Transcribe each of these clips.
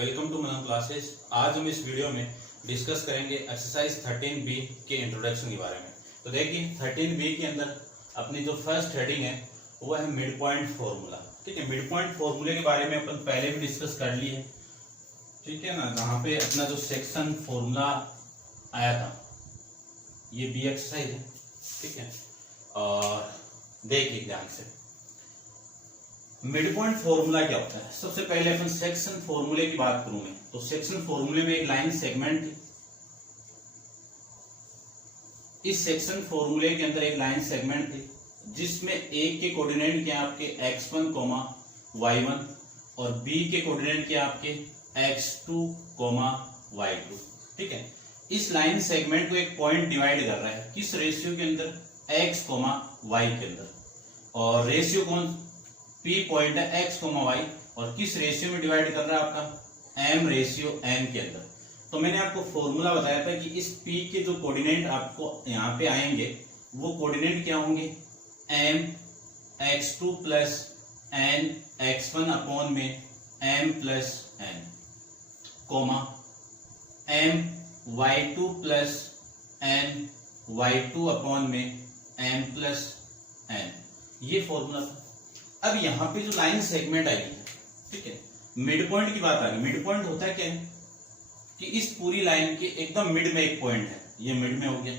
Welcome to Manan classes. आज हम इस वीडियो में डिस्कस करेंगे एक्सरसाइज 13B के इंट्रोडक्शन के बारे में। तो देखिए 13B के अंदर अपनी जो फर्स्ट हेडिंग है वो है मिड पॉइंट फॉर्मूला। ठीक है, मिड पॉइंट फॉर्मूले के बारे में अपन पहले भी डिस्कस कर लिए है, ठीक है ना, जहाँ पे अपना जो सेक्शन फॉर्मूला आया था ये बी एक्सरसाइज है। ठीक है, और देखिए ध्यान से मिड पॉइंट फॉर्मूला क्या होता है। सबसे पहले अपन सेक्शन फॉर्मूले की बात करूं मैं, तो सेक्शन फॉर्मूले में एक लाइन सेगमेंट थी। इस सेक्शन फॉर्मूले के अंदर एक लाइन सेगमेंट थी जिसमें एक के कोऑर्डिनेट क्या आपके x1, y1 और b के कोऑर्डिनेट क्या आपके x2, y2। ठीक है, इस लाइन सेगमेंट को एक पॉइंट डिवाइड कर रहा है किस रेशियो के अंदर, x, y के अंदर। और रेशियो कौन, P पॉइंट है x, y और किस रेशियो में डिवाइड कर रहा है आपका m रेशियो n के अंदर। तो मैंने आपको फॉर्मूला बताया था कि इस P के जो कोऑर्डिनेट आपको यहाँ पे आएंगे वो कोऑर्डिनेट क्या होंगे, m x2 plus n x1 upon में m plus n, comma m y2 plus n y2 upon में m प्लस n। ये फॉर्मूला था। अब यहाँ पे जो लाइन सेगमेंट आई है, ठीक है, मिड पॉइंट की बात आ गई। मिड पॉइंट होता है क्या है कि इस पूरी लाइन के एकदम मिड में एक पॉइंट है, ये मिड में हो गया।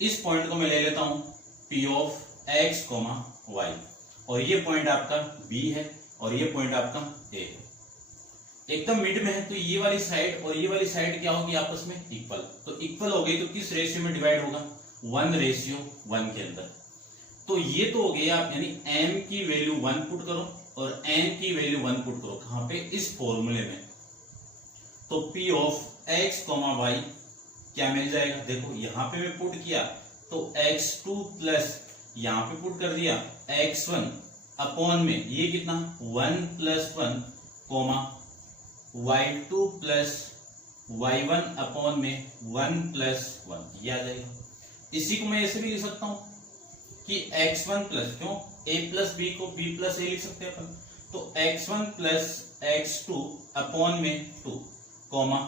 इस पॉइंट को मैं ले लेता हूं P ऑफ x, y और ये पॉइंट आपका B है और ये पॉइंट आपका A है। एकदम मिड में है तो ये वाली साइड और ये वाली साइड क्या होगी आपस में इक्वल। तो इक्वल हो गई तो किस रेशियो में डिवाइड होगा, 1:1 के अंदर। तो ये तो हो गया आप, यानी m की वैल्यू 1 पुट करो और n की वैल्यू 1 पुट करो। कहां पे, इस फॉर्मूले में। तो P ऑफ x, y क्या मिल जाएगा, देखो यहां पे मैं पुट किया तो x2 प्लस यहां पे पुट कर दिया x1 अपॉन में ये कितना 1 plus 1 coma y2 plus y1 upon में 1 प्लस 1, ये आ जाएगा। इसी को मैं ऐसे भी लिख सकता हूं कि x1 प्लस, क्यों a प्लस b को b प्लस a लिख सकते हैं अपन। तो x1 प्लस x2 अपॉन में 2 coma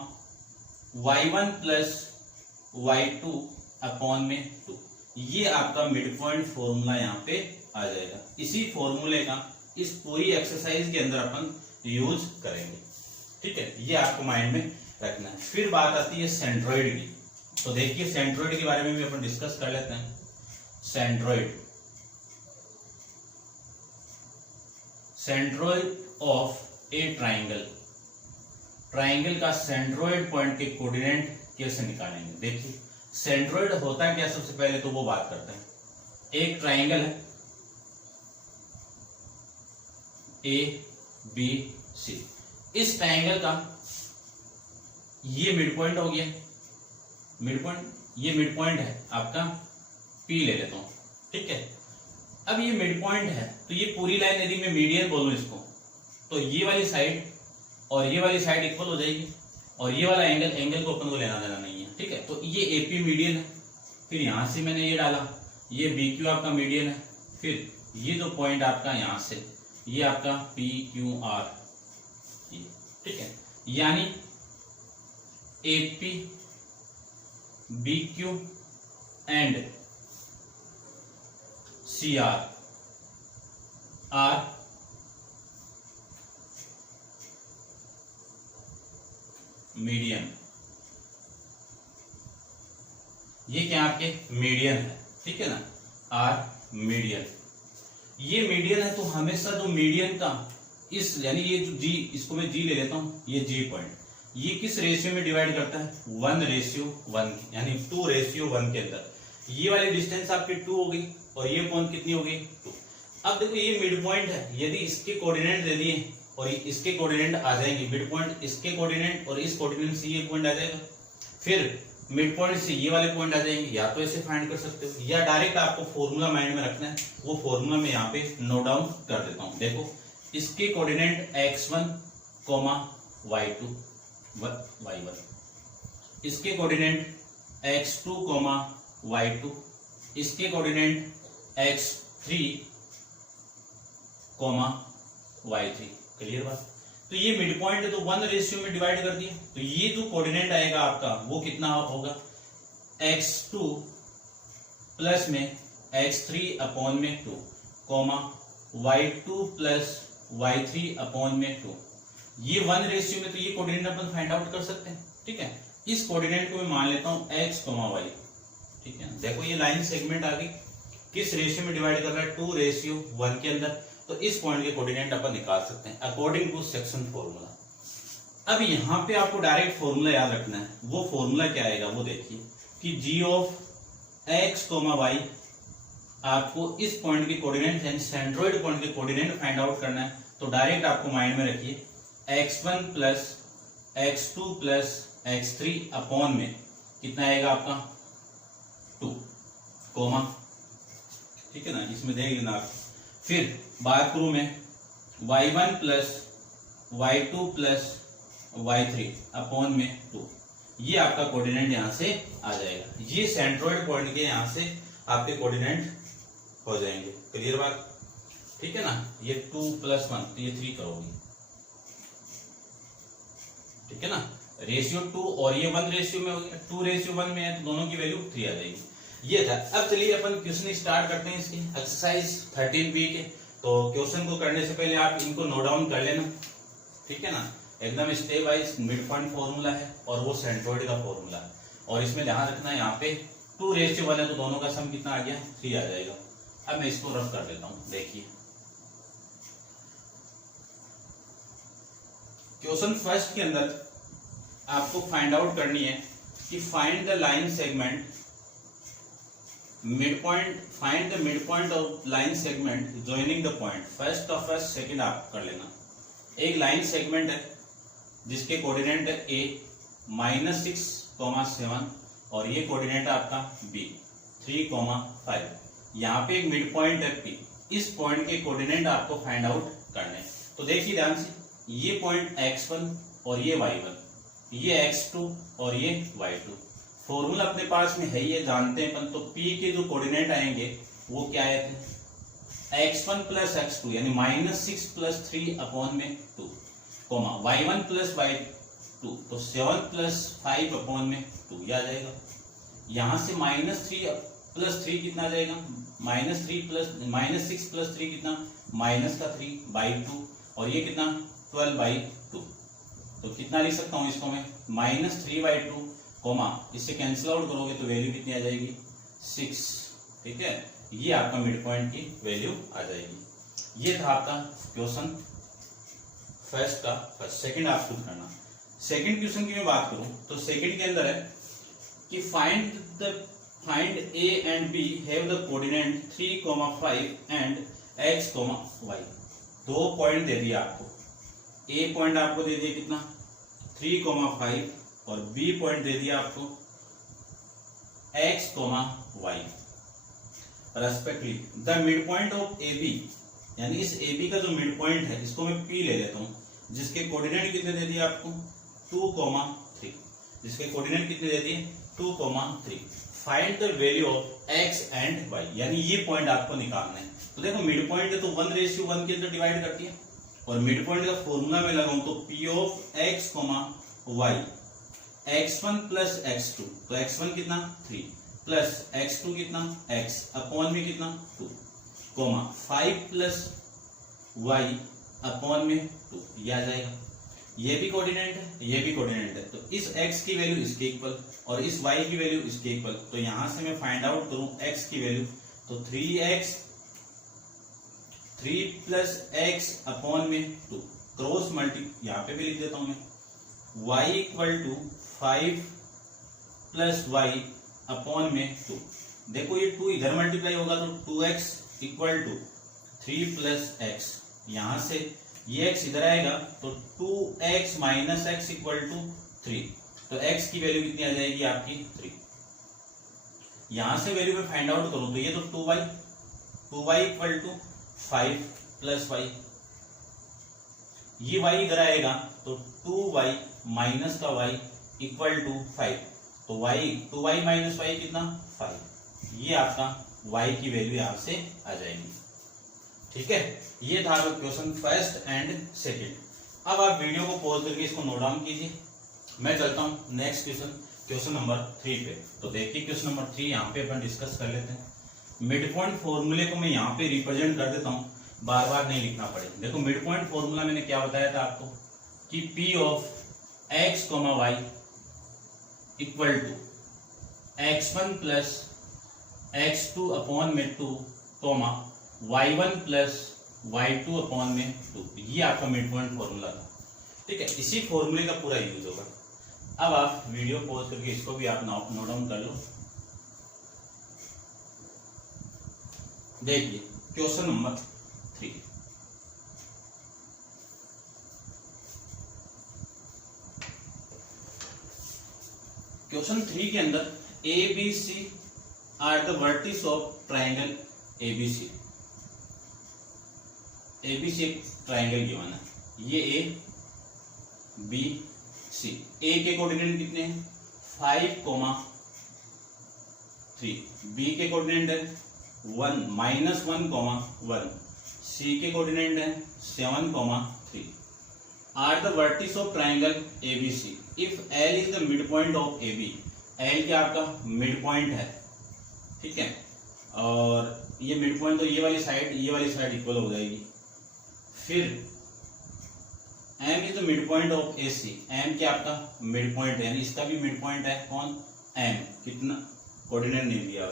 y1 plus y2 upon में 2। ये आपका मिड पॉइंट फॉर्मूला यहाँ पे आ जाएगा। इसी फॉर्मूले का इस पूरी एक्सरसाइज के अंदर अपन यूज करेंगे। ठीक है, ये आपको माइंड में रखना है। फिर बात आती है सेंट्रोइड की। तो देखिए सेंट्रोइड के बारे में भी अपन डिस्कस कर लेते हैं। Centroid, centroid of a triangle. Triangle का सेंट्रोइड पॉइंट के कोऑर्डिनेट कैसे निकालेंगे। देखिए सेंट्रोइड होता क्या, सबसे पहले तो वो बात करते हैं। एक ट्राइंगल है ABC, इस ट्राइंगल का ये मिड पॉइंट हो गया, मिड पॉइंट, ये मिड पॉइंट है आपका P ले लेता हूं। ठीक है, अब ये मिड पॉइंट है तो ये पूरी लाइन यदि मैं मीडियन बोलूं इसको, तो ये वाली साइड और ये वाली साइड इक्वल हो जाएगी और ये वाला एंगल को अपन को लेना देना नहीं है। ठीक है, तो ये AP मीडियन है। फिर यहां से मैंने ये डाला, ये BQ आपका मीडियन है। फिर ये जो पॉइंट आपका यहां से ये आपका PQR, ठीक है, यानी AP BQ and CR are median. ये क्या आपके मीडियन है, ठीक है ना, आर मीडियन। ये मीडियन है तो हमेशा जो मीडियन का इस, यानी ये जो G, इसको मैं G ले लेता हूं, ये G पॉइंट, ये किस रेशियो में डिवाइड करता है, 1:1 यानी 2:1 के अंदर। ये वाली डिस्टेंस आपकी 2 हो गई और ये पॉइंट कितनी हो गई, 2। अब देखो ये मिड पॉइंट है, यदि इसके कोऑर्डिनेट दे दिए और इसके कोऑर्डिनेट आ जाएंगे, मिड पॉइंट इसके कोऑर्डिनेट और इस कोऑर्डिनेट से ये पॉइंट आ जाएगा, फिर मिड पॉइंट से ये वाले पॉइंट आ जाएंगे। या तो ऐसे फाइंड कर सकते हो या डायरेक्ट आपको फॉर्मूला माइंड में रखना है, वो फॉर्मूला मैं यहाँ पे नोट डाउन कर देता हूँ। देखो इसके कोऑर्डिनेट x1, y2 y1, इसके कोऑर्डिनेट x2, y2, इसके कोऑर्डिनेट x3, y3। क्लियर बात। तो ये मिड पॉइंट है तो 1 में डिवाइड कर दिया, तो ये जो कोऑर्डिनेट आएगा आपका वो कितना होगा, x2 प्लस में x3 अपॉन में 2 comma y2 plus y3 upon में 2, ये 1 में, तो ये कोऑर्डिनेट अपन फाइंड आउट कर सकते हैं। ठीक है, इस कोऑर्डिनेट को मैं मान लेता हूं x, y। ठीक है, देखो ये लाइन सेगमेंट आ गई, किस रेशियो में डिवाइड कर रहा है, 2:1 के अंदर, तो इस पॉइंट के कोऑर्डिनेट अपन निकाल सकते हैं अकॉर्डिंग टू सेक्शन फॉर्मूला। अब यहाँ पे आपको डायरेक्ट फॉर्मूला याद रखना है, वो फॉर्मूला क्या आएगा वो देखिए कि g ऑफ x, y आपको इस पॉइंट के कोऑर्डिनेट यानी सेंट्रोइड पॉइंट के कोऑर्डिनेट फाइंड आउट करना है, तो डायरेक्ट आपको माइंड में रखिए x1 plus x2 plus x3 upon में कितना आएगा आपका 2 कोमा। ठीक है ना, इसमें देख लेना आप। फिर बात करूं मैं y1 plus y2 plus y3 upon में 2, ये आपका कोऑर्डिनेट यहां से आ जाएगा, ये सेंट्रोइड पॉइंट के यहां से आपके कोऑर्डिनेट हो जाएंगे। क्लियर बात? ठीक है ना, ये 2 + 1 तो ये 3 करोगे। ठीक है ना, रेशियो 2 और ये 1 में हो गया, 2:1 में है तो दोनों की वैल्यू 3 आ जाएगी। ये था। अब चलिए अपन क्वेश्चन स्टार्ट करते हैं इसकी एक्सरसाइज 13B के। तो क्वेश्चन को करने से पहले आप इनको नोट डाउन कर लेना। ठीक है ना, एकदम step wise mid point formula है और वो सेंट्रोइड का फॉर्मूला है, और इसमें ध्यान रखना है यहाँ पे 2:1 है तो दोनों का सम कितना आ गया, 3 आ जाएगा। अब मैं इसको रफ कर देता हूं, देखिए क्वेश्चन फर्स्ट के अंदर आपको फाइंड आउट करनी है कि find the line segment mid point, find the mid point of line segment joining the point first और फर्स्ट सेकंड आप कर लेना। एक लाइन सेगमेंट है जिसके कोऑर्डिनेट है a -6,7 और ये कोऑर्डिनेट है आपका b 3,5। यहाँ पे एक मिड पॉइंट है p, इस पॉइंट के कोऑर्डिनेट आपको फाइंड आउट करने। तो देखिए ध्यान से, ये पॉइंट x1 और ये y1, ये x2 और ये y2। फॉर्मूला अपने पास में है, ये जानते हैं अपन। तो p के जो कोऑर्डिनेट आएंगे वो क्या आए थे, x1 + x2 यानी -6 + 3 अपॉन में 2 कोमा y1 + y2 तो 7 + 5 अपॉन में 2, ये आ जाएगा। यहां से -3 + 3 कितना आ जाएगा, -6 + 3 कितना, -3/2 और ये कितना 12/2। तो कितना लिख सकता हूं इसको मैं, -3/2 कोमा इससे कैंसिल आउट करोगे तो वैल्यू कितनी आ जाएगी 6। ठीक है, ये आपका मिड पॉइंट की वैल्यू आ जाएगी। ये था आपका क्वेश्चन फर्स्ट का फर्स्ट। सेकंड आप खुद करना। सेकंड क्वेश्चन की मैं बात करूं तो सेकंड के अंदर है कि find a and b have the coordinate 3,5 and x, y। 2 point दे दिया आपको। a पॉइंट आपको दे दिया कितना 3,5 और b पॉइंट दे दिया आपको x, y respectively. The mid point of ab यानी इस ab का जो मिड पॉइंट है इसको मैं p ले लेता हूं, जिसके कोऑर्डिनेट कितने दे दिए आपको 2,3, जिसके कोऑर्डिनेट कितने दे दिए 2,3। Find the value of x and y, यानी ये पॉइंट आपको निकालना है। तो देखो मिड पॉइंट है तो 1:1 के अंदर डिवाइड करती है, और मिड पॉइंट का फॉर्मूला में लगाऊं तो p of x, y x1 + x2 तो x1 कितना 3 प्लस x2 कितना x अपॉन में कितना 2 कोमा 5 + y अपॉन में 2, ये आ जाएगा। ये भी कोऑर्डिनेट है, ये भी कोऑर्डिनेट है, तो इस x की वैल्यू इसके इक्वल और इस y की वैल्यू इसके इक्वल। तो यहां से मैं फाइंड आउट करूं x की वैल्यू तो 3x 3 + x अपॉन में 2 क्रॉस मल्टी यहां पे भी लिख देता हूं मैं, y = 5 + y अपॉन में 2। देखो ये 2 इधर मल्टीप्लाई होगा तो 2x = 3 + x, यहां से ये x इधर आएगा तो 2x - x = 3। तो x की वैल्यू कितनी आ जाएगी आपकी 3। यहां से वैल्यू में फाइंड आउट करूं तो ये तो 2y = 5 + y, ये y इधर आएगा तो 2y - का y = 5, तो 2y - y कितना 5, ये आपका y की वैल्यू यहां से आ जाएगी। ठीक है, ये था क्वेश्चन फर्स्ट एंड सेकंड। अब आप वीडियो को पॉज करके इसको नोट डाउन कीजिए। मैं चलता हूँ नेक्स्ट क्वेश्चन नंबर 3 पे। तो देखिए क्वेश्चन नंबर 3 यहाँ पे अपन डिस्कस कर लेते हैं। मिड पॉइंट फॉर्मूले को मैं यहाँ पे रिप्रेजेंट कर देता हूँ, बार बार नहीं लिखना पड़े। देखो मिड पॉइंट फॉर्मूला मैंने क्या बताया था आपको कि P of x, y equal to x1 plus x2 upon में 2, y1 प्लस y2 अपॉन में 2। ये आपका मिड पॉइंट फॉर्मूला था, ठीक है। इसी फॉर्मूले का पूरा यूज होगा। अब आप वीडियो पॉज करके इसको भी आप नोट डाउन कर लो। देखिए क्वेश्चन नंबर 3। क्वेश्चन 3 के अंदर ABC are the vertices of triangle ABC। ABC एक ट्राइंगल गिवन है, ये A B C। A के कोऑर्डिनेट कितने हैं 5, 3। B के कोऑर्डिनेट है 1, -1, 1। C के कोऑर्डिनेट है 7, 3। Are the vertices of triangle ABC if L is the mid point of AB। L क्या आपका मिड पॉइंट है, ठीक है। और ये मिड पॉइंट तो ये वाली साइड इक्वल हो जाएगी। फिर M is the mid point of AC। M क्या आपका मिड पॉइंट है, यानी इसका भी मिड पॉइंट है कौन M। कितना कोऑर्डिनेट नहीं दिया,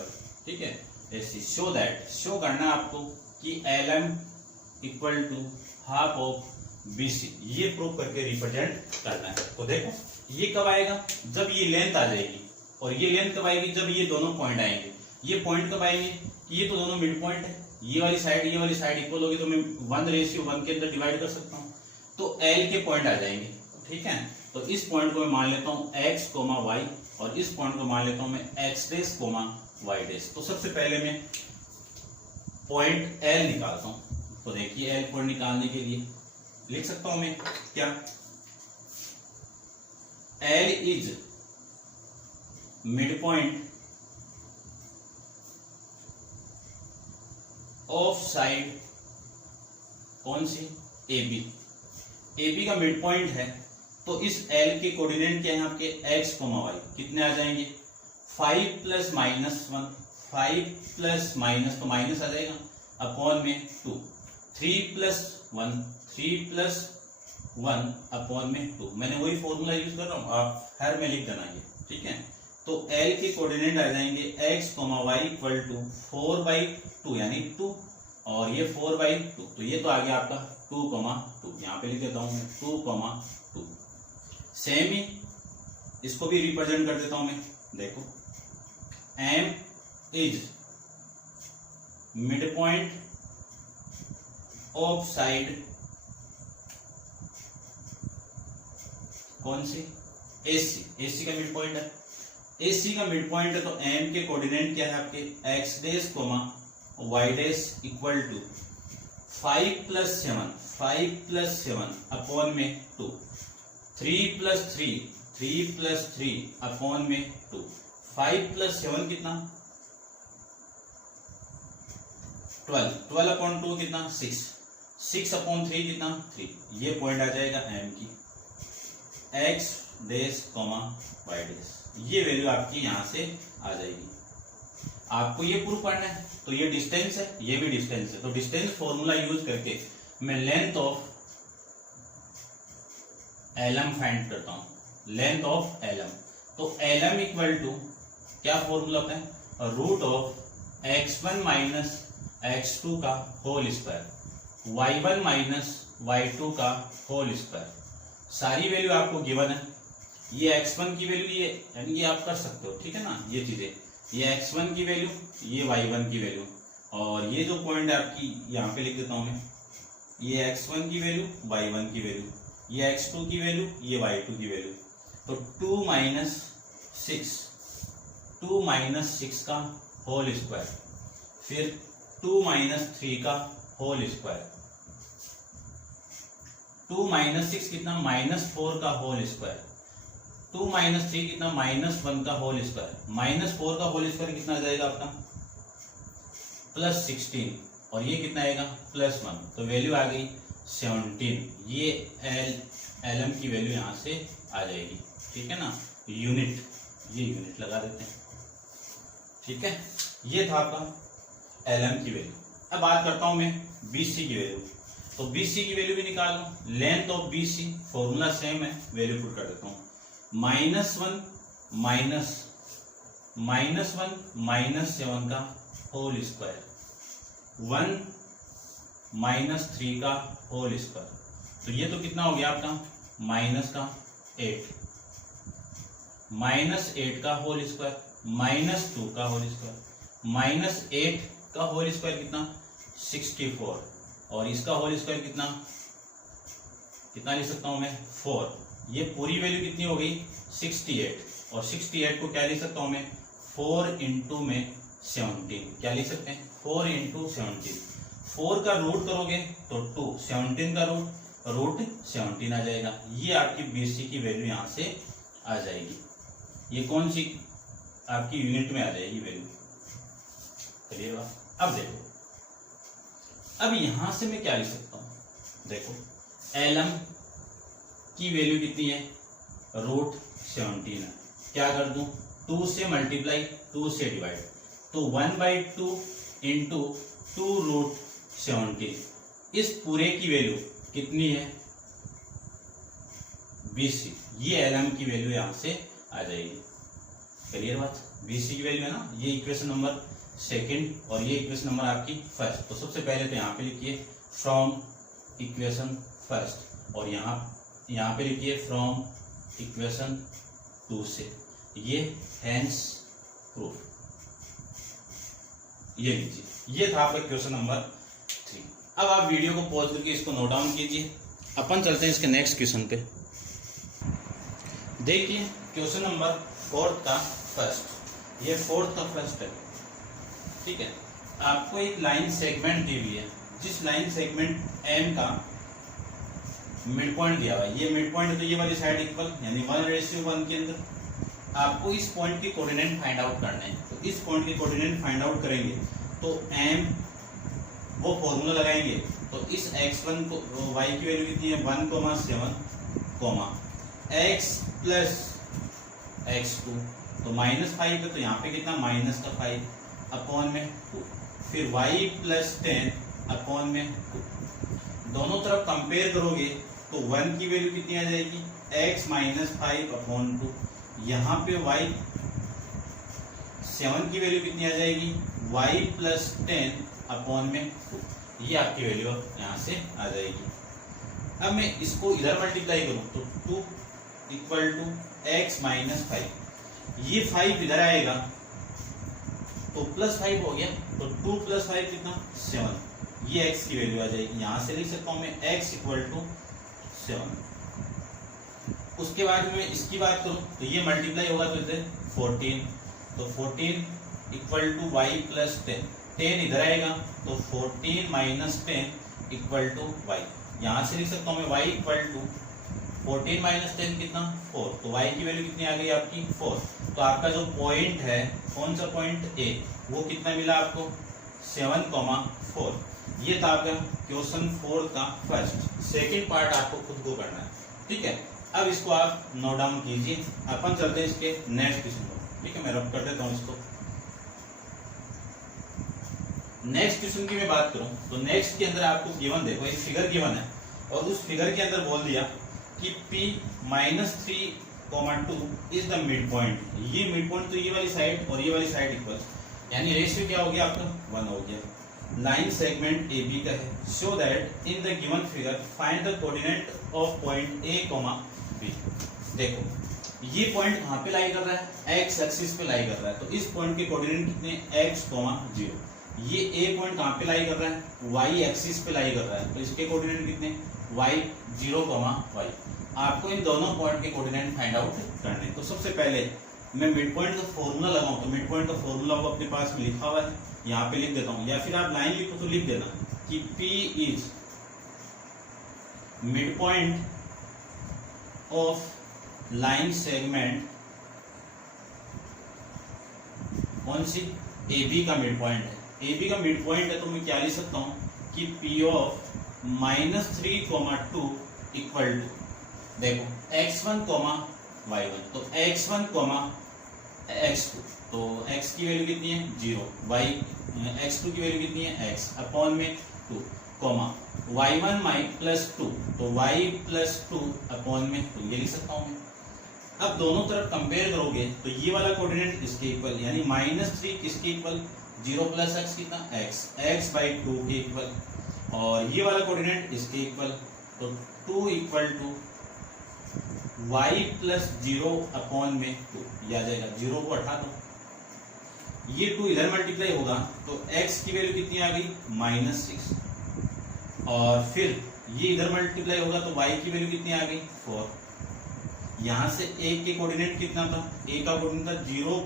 ठीक है। AC शो करना है आपको कि LM equal to half of BC। ये प्रूव करके रिप्रेजेंट करना है। तो देखो ये कब आएगा, जब ये लेंथ आ जाएगी। और ये लेंथ कब आएगी, जब ये दोनों पॉइंट आएंगे। ये पॉइंट कब आएंगे, ये तो दोनों मिड पॉइंट है। ये वाली साइड इक्वल होगी, तो मैं 1:1 के अंदर डिवाइड कर सकता हूँ, तो L के पॉइंट आ जाएंगे, ठीक है। तो इस पॉइंट को मैं मान लेता हूँ x, y और इस पॉइंट को मान लेता हूँ मैं x', y'। तो सबसे पहले मैं पॉइंट L निकालता हूँ। तो देखिए L पॉइंट निकालने के लिए लिख सकता हूं मैं क्या, L is mid point of side कौन सी AB। AB का मिड पॉइंट है, तो इस L के कोऑर्डिनेट क्या है आपके x, y। कितने आ जाएंगे 5 + -1, 5 + माइनस तो माइनस आ जाएगा अपॉन में 2, 3 + 1, 3 + 1 अपॉन में 2। मैंने वही फॉर्मूला यूज कर रहा हूँ, आप हर में लिख देना ये, ठीक है। तो L के कोऑर्डिनेट आ जाएंगे x, y इक्वल टू 4/2 यानी 2, और ये 4/2। तो ये तो आ गया आपका 2, यहाँ पे लिख देता हूँ मैं 2, 2। सेम ही इसको भी रिप्रेजेंट कर देता हूं मैं। देखो M is mid point of side कौन सी AC का मिड पॉइंट है। AC का मिड पॉइंट है, तो M के कोऑर्डिनेट क्या है आपके x', y' equal to 5 + 7 upon में 2, 3 + 3 अपॉन में 2। 5 + 7 कितना 12 अपॉन 2 कितना 6 अपॉन 3 कितना 3। ये पॉइंट आ जाएगा M की x', y'। ये वैल्यू आपकी यहां से आ जाएगी। आपको ये प्रूव करना है, तो ये डिस्टेंस है, ये भी डिस्टेंस है। तो डिस्टेंस फॉर्मूला यूज करके मैं लेंथ ऑफ LM फाइंड करता हूं। लेंथ ऑफ LM, तो LM इक्वल टू क्या फॉर्मूला होता है, root of x1 minus x2 का whole square, y1 minus y2 का होल स्क्वायर। सारी वैल्यू आपको गिवन है। ये x1 की वैल्यू, ये यानी कि आप कर सकते हो, ठीक है ना। ये चीजें, ये x1 की वैल्यू, ये y1 की वैल्यू, और ये जो पॉइंट है आपकी यहाँ पे लिख देता हूं मैं, ये x1 की वैल्यू, y1 की वैल्यू, ये x2 की वैल्यू, ये y2 की वैल्यू। तो 2 - 6 का होल स्क्वायर, फिर 2 - 3 का होल स्क्वायर, 2 - 6 कितना -4 का होल स्क्वायर, 2 - 3 कितना -1 का होल स्क्वायर, -4 का होल स्क्वायर कितना आ जाएगा आपका +16, और ये कितना आएगा +1। तो वैल्यू आ गई 17, ये LM की वैल्यू यहाँ से आ जाएगी, ठीक है ना। यूनिट, ये यूनिट लगा देते हैं, ठीक है। ये था आपका LM की वैल्यू। अब बात करता हूं मैं BC की वैल्यू। तो BC की वैल्यू भी निकाल लो। Length of BC, formula same है, वैल्यू पुट कर देता हूं। -1 -7 का होल स्क्वायर, 1 -3 का होल स्क्वायर, तो ये तो कितना हो गया आपका -8 का होल स्क्वायर, -2 का होल स्क्वायर, -8 का होल स्क्वायर कितना 64, और इसका होल स्क्वायर कितना लिख सकता हूं मैं 4। ये पूरी वैल्यू कितनी हो गई 68, और 68 को क्या लिख सकता हूं मैं 4 इंटू में 17, क्या लिख सकते हैं 4 इंटू 17। 4 का रूट करोगे तो 2, 17 का रूट 17 आ जाएगा। ये आपकी BC की वैल्यू यहां से आ जाएगी। ये कौन सी आपकी यूनिट में आ जाएगी वैल्यू, चलिएगा। अब देखो, अब यहां से मैं क्या लिख सकता हूं, देखो LM की वैल्यू कितनी है √17 है। क्या कर दूं 2 से मल्टीप्लाई 2 से डिवाइड, तो 1/2 इंटू 2√17। इस पूरे की वैल्यू कितनी है BC, ये LM की वैल्यू यहां से आ जाएगी। क्लियर बात, BC की वैल्यू है ना, ये इक्वेशन नंबर सेकंड और ये इक्वेशन नंबर आपकी फर्स्ट। तो सबसे पहले तो यहाँ पे लिखिए फ्रॉम इक्वेशन फर्स्ट, और यहाँ पे लिखिए फ्रॉम इक्वेशन 2 से, ये हैंस प्रूफ, ये लीजिए। ये था आपका क्वेश्चन नंबर 3। अब आप वीडियो को पॉज करके इसको नोट डाउन कीजिए। अपन चलते हैं इसके नेक्स्ट क्वेश्चन पे। देखिए क्वेश्चन नंबर 4 का फर्स्ट, ये 4 का फर्स्ट है, ठीक है। आपको एक लाइन सेगमेंट दी हुई है, जिस लाइन सेगमेंट M का मिड पॉइंट दिया हुआ है। ये मिड पॉइंट है तो ये वाली साइड इक्वल, यानी 1:1 के अंदर आपको इस पॉइंट के कोऑर्डिनेट फाइंड आउट करने हैं। तो इस पॉइंट के कोऑर्डिनेट फाइंड आउट करेंगे तो M वो फॉर्मूला लगाएंगे, तो इस x1 को y की वैल्यू कितनी है 1,7, x प्लस x2, तो -5 है, तो यहाँ पे कितना -5 अपॉन में 2, फिर y प्लस 10 अपॉन में 2। दोनों तरफ कंपेयर करोगे तो 1 की वैल्यू कितनी आ जाएगी x -5 अपॉन 2, यहाँ पे y 7 की वैल्यू कितनी आ जाएगी y प्लस 10 अपॉन में 2, ये आपकी वैल्यू यहाँ से आ जाएगी। अब मैं इसको इधर मल्टीप्लाई करूँ तो 2 इक्वल टू x -5, ये 5 इधर आएगा तो +5 हो गया, तो 2 + 5 कितना 7, ये x की वैल्यू आ जाएगी। यहां से लिख सकता हूं मैं x इक्वल टू 7। उसके बाद में इसकी बात करूं तो ये मल्टीप्लाई होगा तो इधर 14, तो 14 इक्वल टू y प्लस 10, 10 इधर आएगा तो 14 माइनस 10 इक्वल टू y। यहां से लिख सकता हूं मैं y इक्वल टू 14 माइनस 10 कितना 4, तो y की वैल्यू कितनी आ गई आपकी 4। तो आपका जो पॉइंट है कौन सा पॉइंट A, वो कितना मिला आपको 7,4। ये था आपका क्वेश्चन 4 का फर्स्ट। सेकंड पार्ट आपको खुद को करना है, ठीक है। अब इसको आप नोट डाउन कीजिए। अपन चलते हैं इसके नेक्स्ट क्वेश्चन को, ठीक है। मैं रब कर देता हूँ इसको। नेक्स्ट क्वेश्चन की मैं बात करूं तो नेक्स्ट के अंदर आपको गिवन, देखो एक फिगर गिवन है और उस फिगर के अंदर बोल दिया कि P -3,2 is the mid point. ये मिड पॉइंट तो ये वाली साइड और ये वाली साइड इक्वल, यानी रेशियो क्या हो गया आपका 1 हो गया। लाइन सेगमेंट AB का है। Show that in the given figure find the coordinate of point A, B। देखो ये पॉइंट कहाँ पे लाई कर रहा है x एक्सिस पे लाई कर रहा है, तो इस पॉइंट के कोऑर्डिनेट कितने x, 0। ये A पॉइंट कहाँ पे लाई कर रहा है y एक्सिस पे लाई कर रहा है, तो इसके कोऑर्डिनेट कितने y, 0, y। आपको इन दोनों पॉइंट के कोऑर्डिनेट फाइंड आउट करने। तो सबसे पहले मैं मिड पॉइंट का फॉर्मूला लगाऊं, तो मिड पॉइंट का फॉर्मूला वो अपने पास में लिखा हुआ है, यहाँ पे लिख देता हूँ, या फिर आप लाइन लिखो तो लिख देना कि P is mid point of line segment, कौन सी AB का मिड पॉइंट है। AB का मिड पॉइंट है तो मैं क्या लिख सकता हूँ कि P ऑफ -3,2 इक्वल टू, देखो x1, y1, तो x1, x2, तो x की वैल्यू कितनी है 0, x2 की वैल्यू कितनी है x अपॉन में 2, y1 +2, तो y +2 अपॉन में 2, ये लिख सकता हूं मैं। अब दोनों तरफ कंपेयर करोगे तो ये वाला कोऑर्डिनेट इसके इक्वल, यानी -3 किसके इक्वल, 0 + x कितना x/2 के इक्वल, और ये वाला कोऑर्डिनेट इसके इक्वल, तो 2 = y + 0 अपॉन में 2, ये आ जाएगा, 0 को हटा दो, ये 2 इधर मल्टीप्लाई होगा तो x की वैल्यू कितनी आ गई -6, और फिर ये इधर मल्टीप्लाई होगा तो y की वैल्यू कितनी आ गई 4। यहां से a के कोऑर्डिनेट कितना था, a का कोऑर्डिनेट था 0,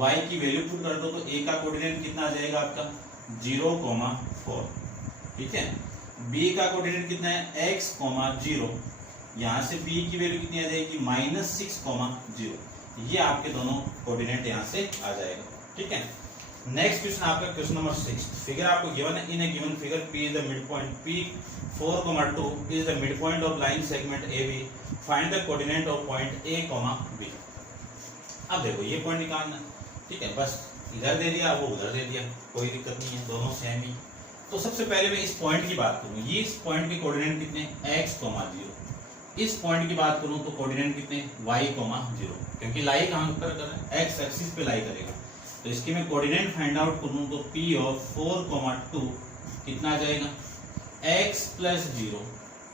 y की वैल्यू पुट कर दो तो a का कोऑर्डिनेट कितना आ जाएगा आपका 0, 4, ठीक है। b का कोऑर्डिनेट कितना है x, 0, यहाँ से b की वैल्यू कितनी आ जाएगी -6, 0, ये आपके दोनों कोऑर्डिनेट यहाँ से आ जाएगा, ठीक है। नेक्स्ट क्वेश्चन आपका क्वेश्चन नंबर 6, फिगर आपको गिवन है, in a given figure p is the midpoint, p4,2 is the midpoint of line segment AB, find the coordinate of point A, B। अब देखो ये पॉइंट निकालना, ठीक है, बस इधर दे दिया वो उधर दे दिया, कोई दिक्कत नहीं है, दोनों सेम ही। तो सबसे पहले मैं इस पॉइंट की बात करूं, ये इस पॉइंट के कोऑर्डिनेट कितने x, 0, इस पॉइंट की बात करूं तो कोऑर्डिनेट कितने y, 0, क्योंकि लाई कहां पर कर रहा है, x एक्सिस पे लाई करेगा, तो इसकी मैं कोऑर्डिनेट फाइंड आउट करूं तो p4,2 कितना आ जाएगा x + 0,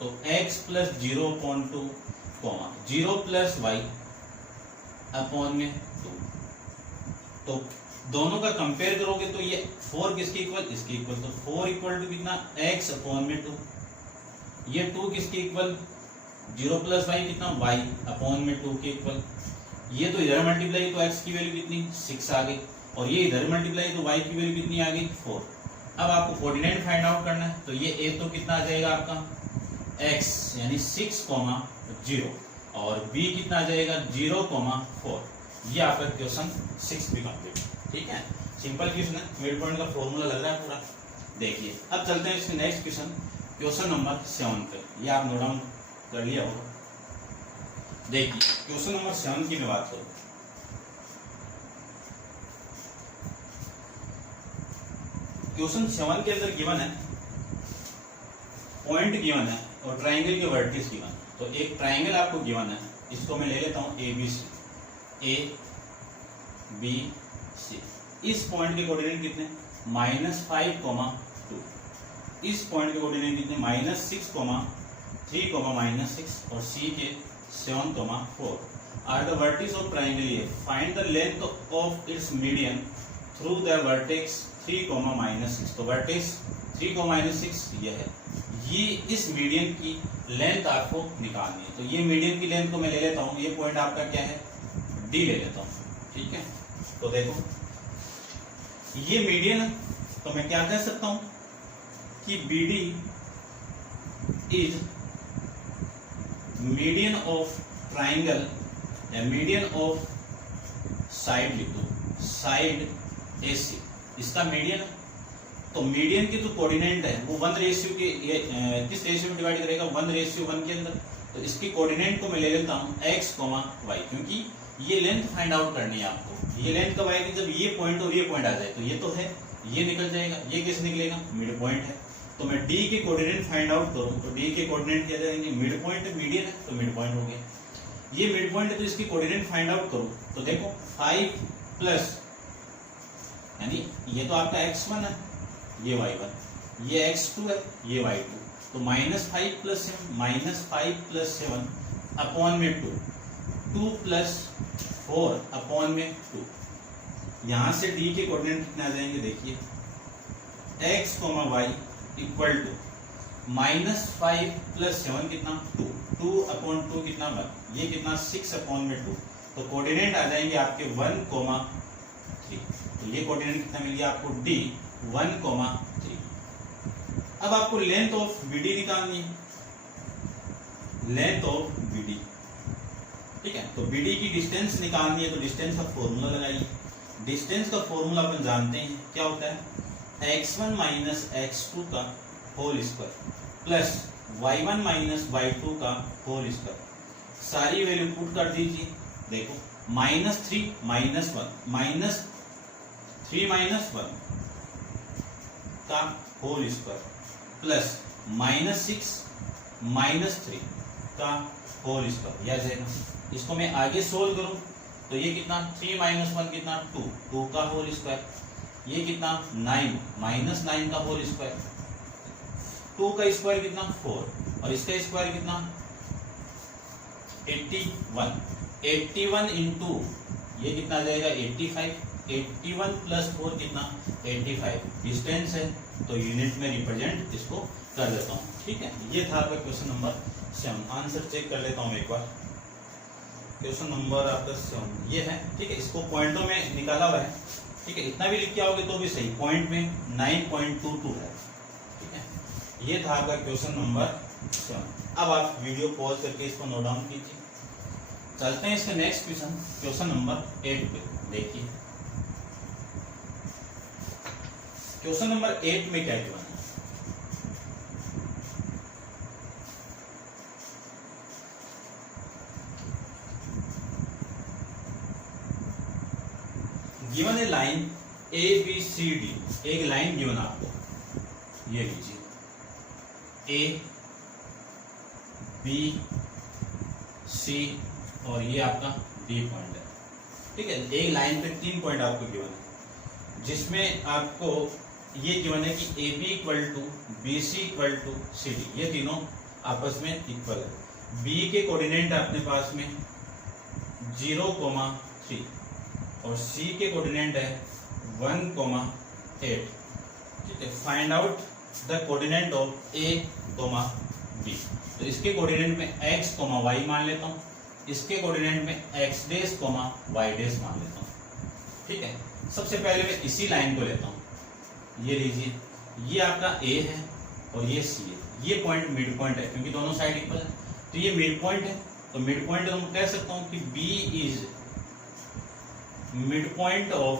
तो x + 0/2, 0 + y अपॉन में 2, तो दोनों का कंपेयर करोगे तो ये 4 किसके इक्वल, इसके इक्वल, तो 4 = कितना x अपॉन में 2, ये 2 किसके इक्वल 0 + y कितना y अपॉन में 2 के इक्वल, ये तो इधर मल्टीप्लाई तो x की वैल्यू कितनी 6 आ गई, और ये इधर मल्टीप्लाई तो y की वैल्यू कितनी आ गई 4। अब आपको कोऑर्डिनेट फाइंड आउट करना है, तो ये a तो कितना आ जाएगा आपका x यानी 6, 0, और b कितना आ जाएगा 0, 4। ये आपका क्वेश्चन 6 भी कंप्लीट, ठीक है, सिंपल क्वेश्चन है, मिड पॉइंट का फॉर्मूला लग रहा है पूरा। देखिए अब चलते हैं इसके नेक्स्ट क्वेश्चन नंबर 7 पे, ये आप नोट डाउन कर लिया होगा। देखिए क्वेश्चन नंबर 7 की मैं बात करूं, क्वेश्चन 7 के अंदर गिवन है, पॉइंट गिवन है और ट्राइंगल के वर्टिस गिवन है। तो एक ट्राइंगल आपको गिवन है, इसको मैं ले लेता हूं ABC, ABC, इस पॉइंट के कोऑर्डिनेट कितने -5, 2, इस पॉइंट के कोऑर्डिनेट कितने -6, 3, -6, और C के 7, 4 are the vertices of triangle A, find the length of its median through the vertex 3, -6, तो वर्टेक्स 3, -6 ये है, ये इस मीडियन की लेंथ आपको निकालनी है। तो ये मीडियन की लेंथ को मैं ले लेता हूँ, ये पॉइंट आपका क्या है D ले लेता हूँ, ठीक है। तो देखो ये मीडियन है, तो मैं क्या कह सकता हूँ कि BD is median of triangle या मीडियन ऑफ साइड, लिख दो साइड AC, इसका मीडियन है। तो मीडियन की जो कोऑर्डिनेट है वो 1 के किस रेशियो में डिवाइड करेगा 1:1 के अंदर, तो इसकी कोऑर्डिनेट को मैं ले लेता हूँ x, y, क्योंकि ये लेंथ फाइंड आउट करनी है आपको। ये लेंथ कब आएगी जब ये पॉइंट और ये पॉइंट आ जाए, तो ये तो है, ये निकल जाएगा, ये कैसे निकलेगा मिड पॉइंट है। तो मैं D के कोऑर्डिनेट फाइंड आउट करूँ तो D के कोऑर्डिनेट क्या जाएंगे, मिड पॉइंट है, मीडियन है तो मिड पॉइंट हो गया, ये मिड पॉइंट है, तो इसकी कोऑर्डिनेट फाइंड आउट करूँ तो देखो 5 प्लस, यानी ये तो आपका x1 है, ये y1, ये x2 है, ये y2, तो -5 + 7 अपॉन में 2, 2 + 4 अपॉन में 2, यहां से D के कोऑर्डिनेट कितने आ जाएंगे, देखिए x, y इक्वल टू -5 + 7 कितना 2, 2/2 कितना 1, ये कितना 6 अपॉन में 2, तो कोऑर्डिनेट आ जाएंगे आपके 1, 3, तो ये कोऑर्डिनेट कितना मिल गया आपको D 1, 3। अब आपको लेंथ ऑफ BD निकालनी है, लेंथ ऑफ BD, ठीक है। तो BD की डिस्टेंस निकालनी है, तो डिस्टेंस का फॉर्मूला लगाइए। डिस्टेंस का फॉर्मूला अपन जानते हैं क्या होता है, x1 - x2 का whole square plus y1 minus y2 का होल स्क्वायर। सारी वैल्यू पुट कर दीजिए। देखो -3 -1 -3 -1 का होल स्क्वायर प्लस -6 -3 का होल स्क्वायर। याद रहेगा। इसको मैं आगे सोल्व करूं तो ये कितना 3 - 1 कितना 2 का होल स्क्वायर। ये कितना 9 -9 का होल स्क्वायर। 2 का स्क्वायर कितना 4 और इसका स्क्वायर कितना 81। 81 इंटू ये कितना आ जाएगा 85। 81 प्लस 4 कितना 85। डिस्टेंस है तो यूनिट में रिप्रेजेंट इसको कर देता हूँ। ठीक है, ये था आपका क्वेश्चन नंबर 7। आंसर चेक कर लेता हूँ एक बार। क्वेश्चन नंबर आपका 7 ये है। ठीक है, इसको पॉइंटों में निकाला हुआ है। ठीक है, इतना भी लिख के आओगे तो भी सही। पॉइंट में 9.22 है। ठीक है, ये था आपका क्वेश्चन नंबर 7। अब आप वीडियो पॉज करके इसको नोट डाउन कीजिए। चलते हैं इसके नेक्स्ट क्वेश्चन नंबर 8 पे। देखिए क्वेश्चन नंबर 8 में क्या गिवन है। गिवन है लाइन ABCD। एक लाइन गिवन आपको, ये लीजिए A B C और ये आपका D पॉइंट है। ठीक है, एक लाइन पे 3 पॉइंट आपको गिवन है, जिसमें आपको ये गिवन है कि AB equal to BC equal to CD। ये तीनों आपस में इक्वल है। B के कोऑर्डिनेट अपने पास में 0,3 और C के कोऑर्डिनेट है 1,8। ठीक है, find out the coordinate of A, B। तो इसके कोऑर्डिनेट में x, y मान लेता हूँ। इसके कोऑर्डिनेट में x डैश, y डैश मान लेता हूँ। ठीक है, सबसे पहले मैं इसी लाइन को लेता हूँ। ये लीजिए, ये आपका A है और ये C है। ये पॉइंट मिड पॉइंट है क्योंकि दोनों साइड इक्वल है, तो ये मिड पॉइंट है। तो मिड पॉइंट तो मैं कह सकता हूँ कि B is mid point of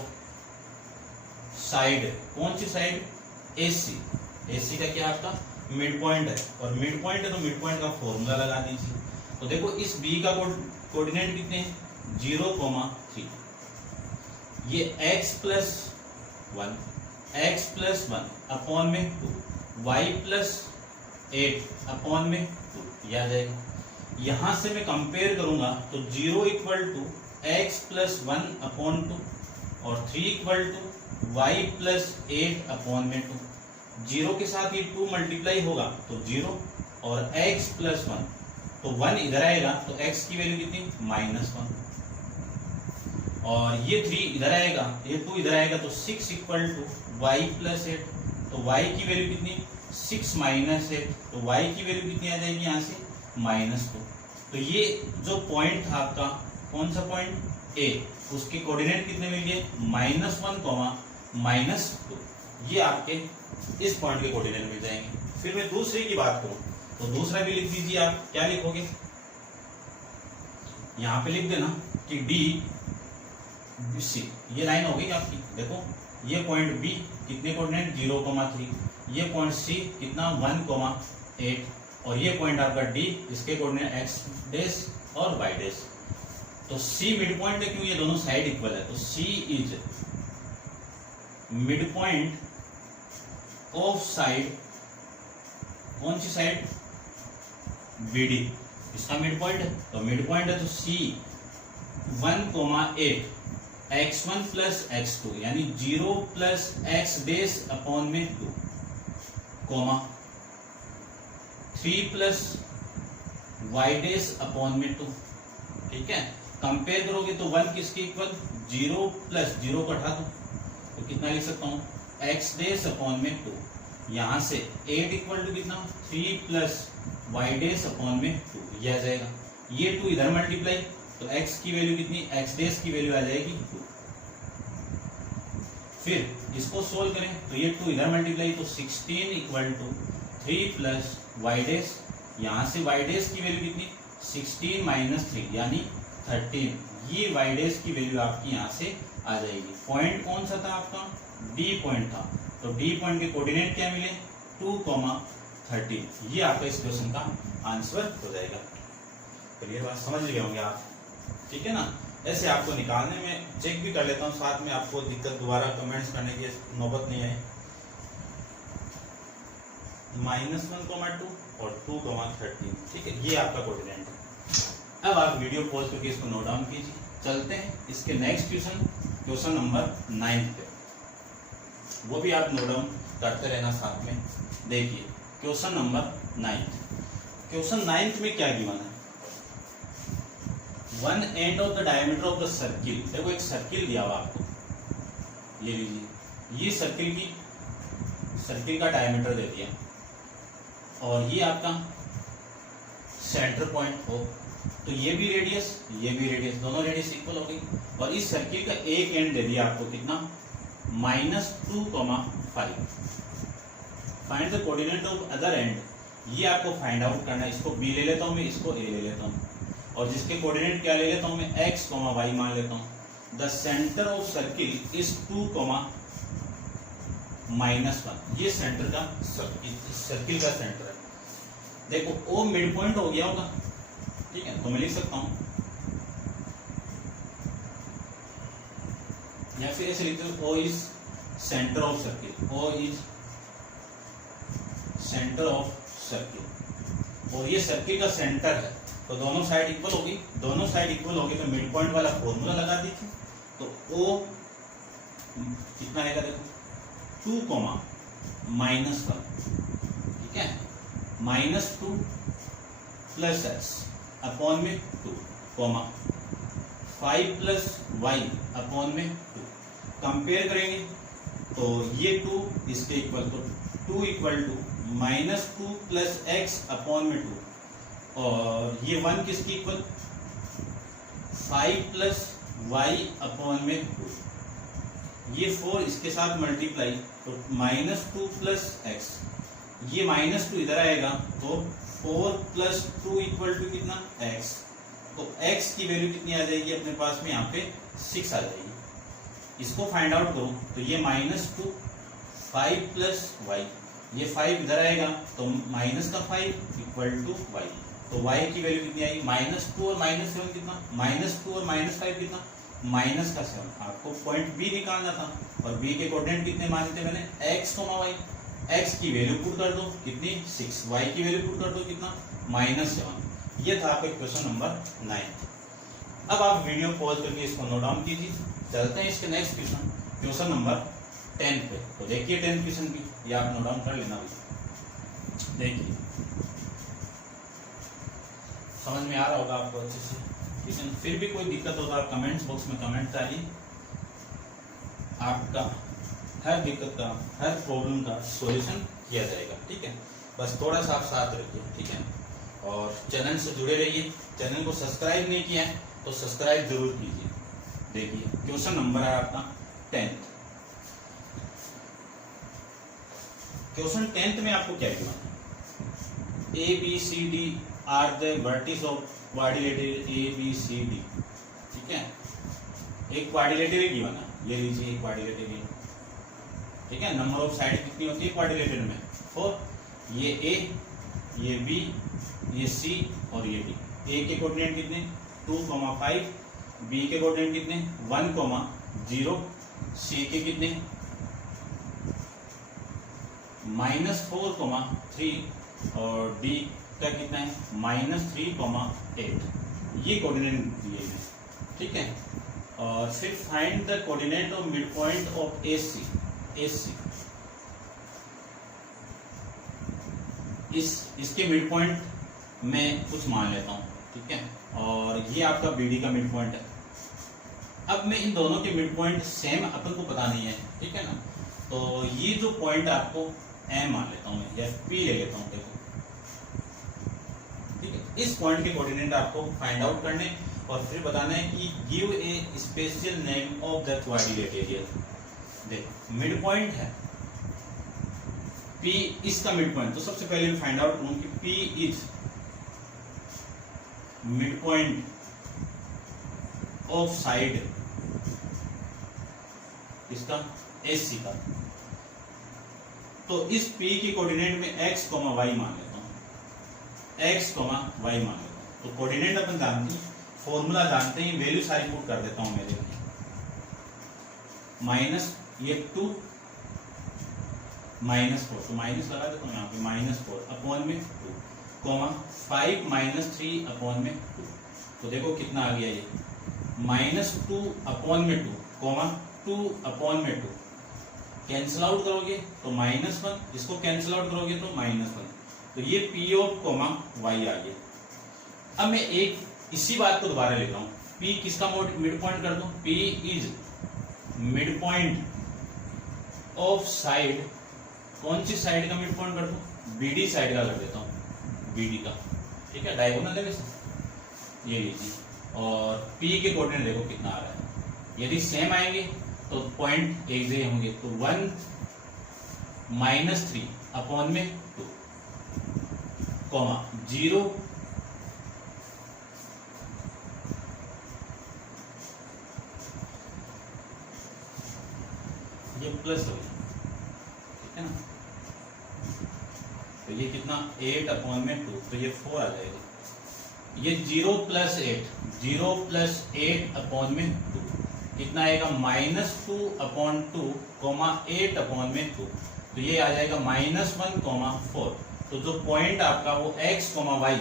side. कौन सी साइड? AC। AC का क्या आपका मिड पॉइंट है, और मिड पॉइंट है तो मिड पॉइंट का फॉर्मूला लगा दीजिए। तो देखो इस B का कोऑर्डिनेट कितने हैं 0,3। ये x प्लस 1 अपॉन में 2, y प्लस 8 अपॉन में 2। याद आएगा। यहां से मैं कंपेयर करूंगा तो 0 equal to x plus 1 upon 2 और 3 equal to y plus 8 upon में 2। 0 के साथ ये 2 मल्टीप्लाई होगा तो 0 और x प्लस 1 तो 1 इधर आएगा तो x की वैल्यू कितनी -1 और ये 3 इधर आएगा, ये 2 इधर आएगा तो 6 इक्वल टू y प्लस 8। तो y की वैल्यू कितनी 6 माइनस 8 तो y की वैल्यू कितनी आ जाएगी यहाँ से -2। तो ये जो पॉइंट था आपका कौन सा पॉइंट A, उसके कोऑर्डिनेट कितने मिल गए -1, -2। ये आपके इस पॉइंट के कोऑर्डिनेट मिल जाएंगे। फिर मैं दूसरे की बात करूं तो दूसरा भी लिख दीजिए। आप क्या लिखोगे, यहां पे लिख देना कि DBC ये लाइन हो गई आपकी। देखो ये पॉइंट B कितने कोऑर्डिनेट 0,3, ये पॉइंट C कितना 1,8 और ये पॉइंट आपका D, इसके कोऑर्डिनेट x डैश और y डैश। तो C मिड पॉइंट है क्यों, ये दोनों साइड इक्वल है। तो C is mid point of side. कौन सी साइड? BD, इसका मिड पॉइंट है। तो मिड पॉइंट है तो C 1,8 x1 प्लस x2 यानी 0 प्लस x डैश अपॉन में 2 comma 3 plus y dash upon में 2। ठीक है, कंपेयर करोगे तो 1 किसके इक्वल 0 प्लस 0 को हटा दो तो कितना लिख सकता हूँ x डैश अपॉन में 2। यहां से 8 इक्वल टू कितना 3 प्लस y डैश अपॉन में 2। यह आ जाएगा। ये 2 इधर मल्टीप्लाई तो x की वैल्यू कितनी x डैश की वैल्यू आ जाएगी 2। फिर इसको सोल्व करें तो ये 2 इधर मल्टीप्लाई तो 16 equal to 3 plus y dash. यहां से y डैश की वैल्यू कितनी 16 माइनस 3 यानी 13। ये y डैश की वैल्यू आपकी यहां से आ जाएगी। पॉइंट कौन सा था आपका D पॉइंट था। तो D पॉइंट के कोऑर्डिनेट क्या मिले 2,13। ये आपका इस क्वेश्चन का आंसर हो जाएगा। क्लियर बात समझ गए होंगे आप, ठीक है ना। ऐसे आपको निकालने में चेक भी कर लेता हूँ, साथ में आपको दिक्कत दोबारा कमेंट्स करने की नौबत नहीं आए। -1,2 और 2,13, ठीक है, ये आपका कोऑर्डिनेट है। अब आप वीडियो पॉज करके इसको नोट डाउन कीजिए। चलते हैं इसके नेक्स्ट क्वेश्चन नंबर 9 पे, वो भी आप नोट डाउन करते रहना साथ में। देखिए क्वेश्चन नंबर 9। क्वेश्चन 9 में क्या गिवन है, 1 end of the diameter of the circle. देखो एक सर्किल दिया हुआ आपको, ये लीजिए, ये सर्किल का डायमीटर दे दिया और ये आपका सेंटर पॉइंट हो, तो ये भी रेडियस दोनों रेडियस इक्वल हो गई। और इस सर्किल का एक एंड दे दिया आपको कितना, -2,5। Find the coordinate of other and. ये आपको फाइंड आउट करना है। इसको बी ले लेता हूँ मैं, इसको ए ले लेता हूँ, और जिसके कोऑर्डिनेट क्या ले लेता हूँ मैं, x, y मान लेता हूँ। The centre of circle is 2,-1। ये सेंटर का सर्किल का सेंटर है। देखो ओ मिड पॉइंट हो गया होगा, ठीक है, तो मैं लिख सकता हूँ, या फिर ऐसे लिखते हो, O is centre of circle, O is centre of circle, और ये सर्किल का सेंटर है। तो दोनों साइड इक्वल होगी, तो मिड पॉइंट वाला फॉर्मूला लगा दीजिए। तो ओ कितना आएगा, देखो 2,-1, ठीक है, -2 + x अपॉन में 2, 5 + y अपॉन में 2। कंपेयर करेंगे तो ये 2 इसके इक्वल, तो 2 = -2 + x अपॉन में 2, और ये 1 किसकी इक्वल, 5 + y अपॉन में 2। ये 4 इसके साथ मल्टीप्लाई, तो -2 + x, ये -2 इधर आएगा, तो 4 + 2 = कितना, x। तो x की वैल्यू कितनी आ जाएगी अपने पास में, यहाँ पे 6 आ जाएगी। इसको फाइंड आउट करो तो ये -2, 5 + y, ये 5 इधर आएगा, तो -5 = y। तो y की वैल्यू कितनी आएगी, -2 और -7 कितना, -2 और -5 कितना, -7। आपको पॉइंट बी निकालना था, और बी के कोऑर्डिनेट कितने माने थे मैंने, x, y। x की वैल्यू पुट कर दो कितनी, 6, y की वैल्यू पुट कर दो कितना, -7। ये था आपका क्वेश्चन नंबर 9। अब आप वीडियो पॉज करके इसको नोट डाउन कीजिए। चलते हैं इसके नेक्स्ट क्वेश्चन नंबर 10 पे। तो देखिए 10 क्वेश्चन भी, ये आप नोट डाउन कर लेना। देखिए समझ में आ रहा होगा आपको अच्छे से, ठीक है। फिर भी कोई दिक्कत हो तो आप कमेंट्स बॉक्स में कमेंट डालिए। आपका हर दिक्कत का, हर प्रॉब्लम का सॉल्यूशन किया जाएगा, ठीक है। बस थोड़ा सा आप साथ रखिए, ठीक है, और चैनल से जुड़े रहिए। चैनल को सब्सक्राइब नहीं किया है तो सब्सक्राइब जरूर कीजिए। देखिए क्वेश्चन नंबर है आपका 10th। क्वेश्चन 10th में आपको क्या दिया, ABCD are the vertices of quadrilateral ABCD, ठीक है। एक क्वाड्रिलेटरल गिवन है, ये लीजिए एक क्वाड्रिलेटरल, ठीक है। नंबर ऑफ साइड कितनी होती है क्वाड्रिलेटरल में, 4। ये A, ये B, ये C और ये D। A के कोऑर्डिनेट कितने, 2,5, B के कोऑर्डिनेट कितने, 1,0, C के कितने, -4,3, और D का कितना है, -3,8। ये कोऑर्डिनेट दिए हैं, ठीक है। और फिर find the coordinate of mid point of AC। इसके मिड पॉइंट में कुछ मान लेता हूं, ठीक है, और ये आपका BD का मिड पॉइंट है। अब मैं इन दोनों के मिड पॉइंट सेम अपन को पता नहीं है, ठीक है ना। तो ये जो पॉइंट आपको M मान लेता हूं मैं, या P ले लेता हूं, देखो, ठीक है। इस पॉइंट के कोऑर्डिनेट आपको फाइंड आउट करने और फिर बताना है कि give a special name of the quadrilateral. देखो मिड पॉइंट है P, इसका मिड पॉइंट, तो सबसे पहले मैं फाइंड आउट करूं कि P is mid point of side इसका AC का, तो इस P की कोऑर्डिनेट में x, y मान लेता हूँ, x, y मान लेता हूँ। तो कोऑर्डिनेट अपन जानते हैं, फॉर्मूला जानते हैं, वैल्यू सारी पुट कर देता हूँ मेरे माइनस ये 2 -4, तो माइनस लगा देता हूँ यहाँ पे, -4 अपॉन में 2 कोमा 5 -3 अपॉन में 2। तो देखो कितना आ गया ये, -2 अपॉन में 2 कोमा 2 अपॉन में 2। कैंसिल आउट करोगे तो -1, इसको कैंसिल आउट करोगे तो -1। तो ये P ऑफ कोमा y आ गया। अब मैं एक इसी बात को दोबारा लिख रहा हूँ, P किसका मिड पॉइंट कर दूं, P is mid point of side, कौन सी साइड का मिड पॉइंट कर दूं, BD साइड का कर देता हूँ, BD का, ठीक है, डायगोनल है वैसे ये लीजिए। और P के कोऑर्डिनेट देखो कितना आ रहा है, यदि सेम आएंगे तो पॉइंट एक जगह होंगे, तो 1 -3 अपॉन में 2 कोमा 0 ये प्लस हो गया, ठीक है ना। तो ये कितना 8 अपॉन में 2, तो ये 4 आ जाएगा। ये 0 + 8 अपॉन में 2 कितना आएगा, -2 अपॉन 2 कोमा 8 अपॉन में 2, तो ये आ जाएगा -1, 4। तो जो पॉइंट आपका वो x, y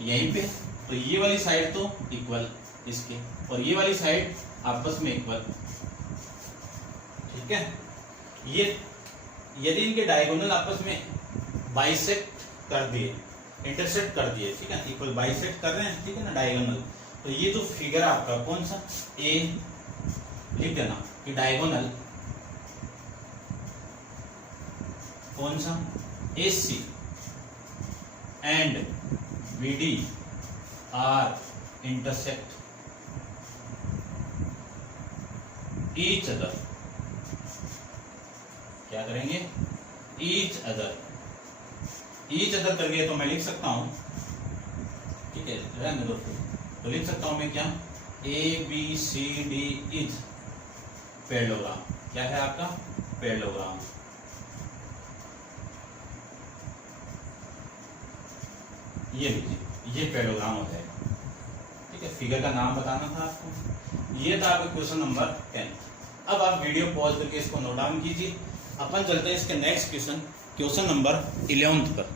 यहीं पे, तो ये वाली साइड तो इक्वल इसके और ये वाली साइड आपस में इक्वल, ठीक है। ये यदि इनके डायगोनल आपस में बाइसेक्ट कर दिए, इंटरसेक्ट कर दिए, ठीक है, इक्वल बाइसेक्ट कर रहे हैं, ठीक है ना, डायगोनल, तो ये जो फिगर आपका कौन सा A लिख देना कि डायगोनल कौन सा AC and BD are intersect each other, क्या करेंगे, ईच अदर कर गए तो मैं लिख सकता हूं, ठीक है, रहने दो, तो लिख सकता हूं मैं क्या, ABCD इज पैरेललोग्राम। क्या है आपका पैरेललोग्राम, ये लीजिए, ये पैरेललोग्राम हो जाएगा, ठीक है। फिगर का नाम बताना था आपको। ये था आपका क्वेश्चन नंबर 10। अब आप वीडियो पॉज करके इसको नोट डाउन कीजिए। अपन चलते हैं इसके नेक्स्ट क्वेश्चन नंबर 11 पर।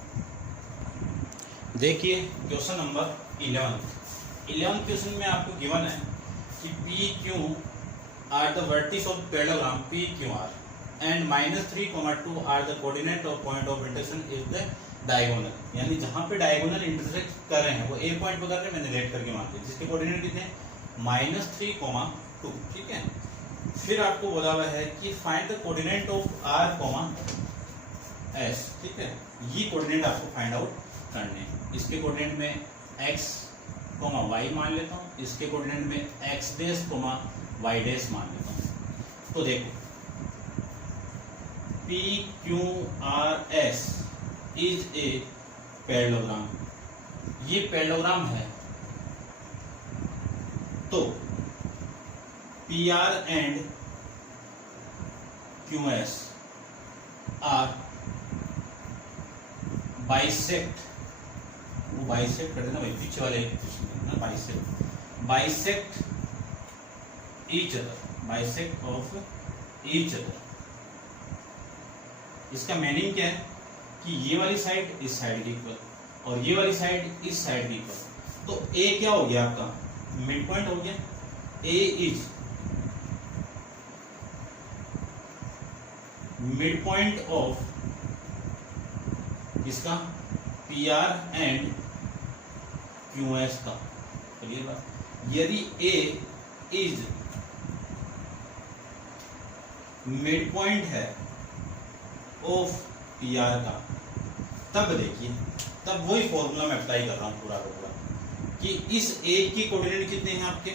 देखिए क्वेश्चन नंबर 11 क्वेश्चन में आपको गिवन है कि PQ are the vertices of parallelogram PQR and -3, 2 are the coordinate of point of intersection is the diagonal. यानी जहां पे डायगोनल इंटरसेक्ट कर रहे हैं वो A पॉइंट बता रहे हैं, मैंने रेड करके मार्क किया, जिसके कोऑर्डिनेट कितने -3, 2, ठीक है। फिर आपको बोला हुआ है कि find the coordinate of R, S, ठीक है। ये कोऑर्डिनेट आपको फाइंड आउट करने हैं। इसके कोऑर्डिनेट में x, y मान लेता हूँ, इसके कोऑर्डिनेट में x', y' मान लेता हूँ। तो देखो PQRS इज ए पैरेललोग्राम, ये पैरेललोग्राम है, तो PR and QS are bisect, वो बाइसेक्ट कर देना भाई, पीछे वाले ना, bisect each other, bisect of each other. इसका मीनिंग क्या है कि ये वाली साइड इस साइड की इक्वल और ये वाली साइड इस साइड की इक्वल। तो A क्या हो गया आपका, मिड पॉइंट हो गया। A is mid point of इसका PR एंड QS का। क्लियर बात, यदि A इज मिड पॉइंट है ऑफ PR का, तब देखिए, तब वही फॉर्मूला मैं अप्लाई कर रहा हूं पूरा का पूरा कि इस A की कोऑर्डिनेट कितने हैं आपके,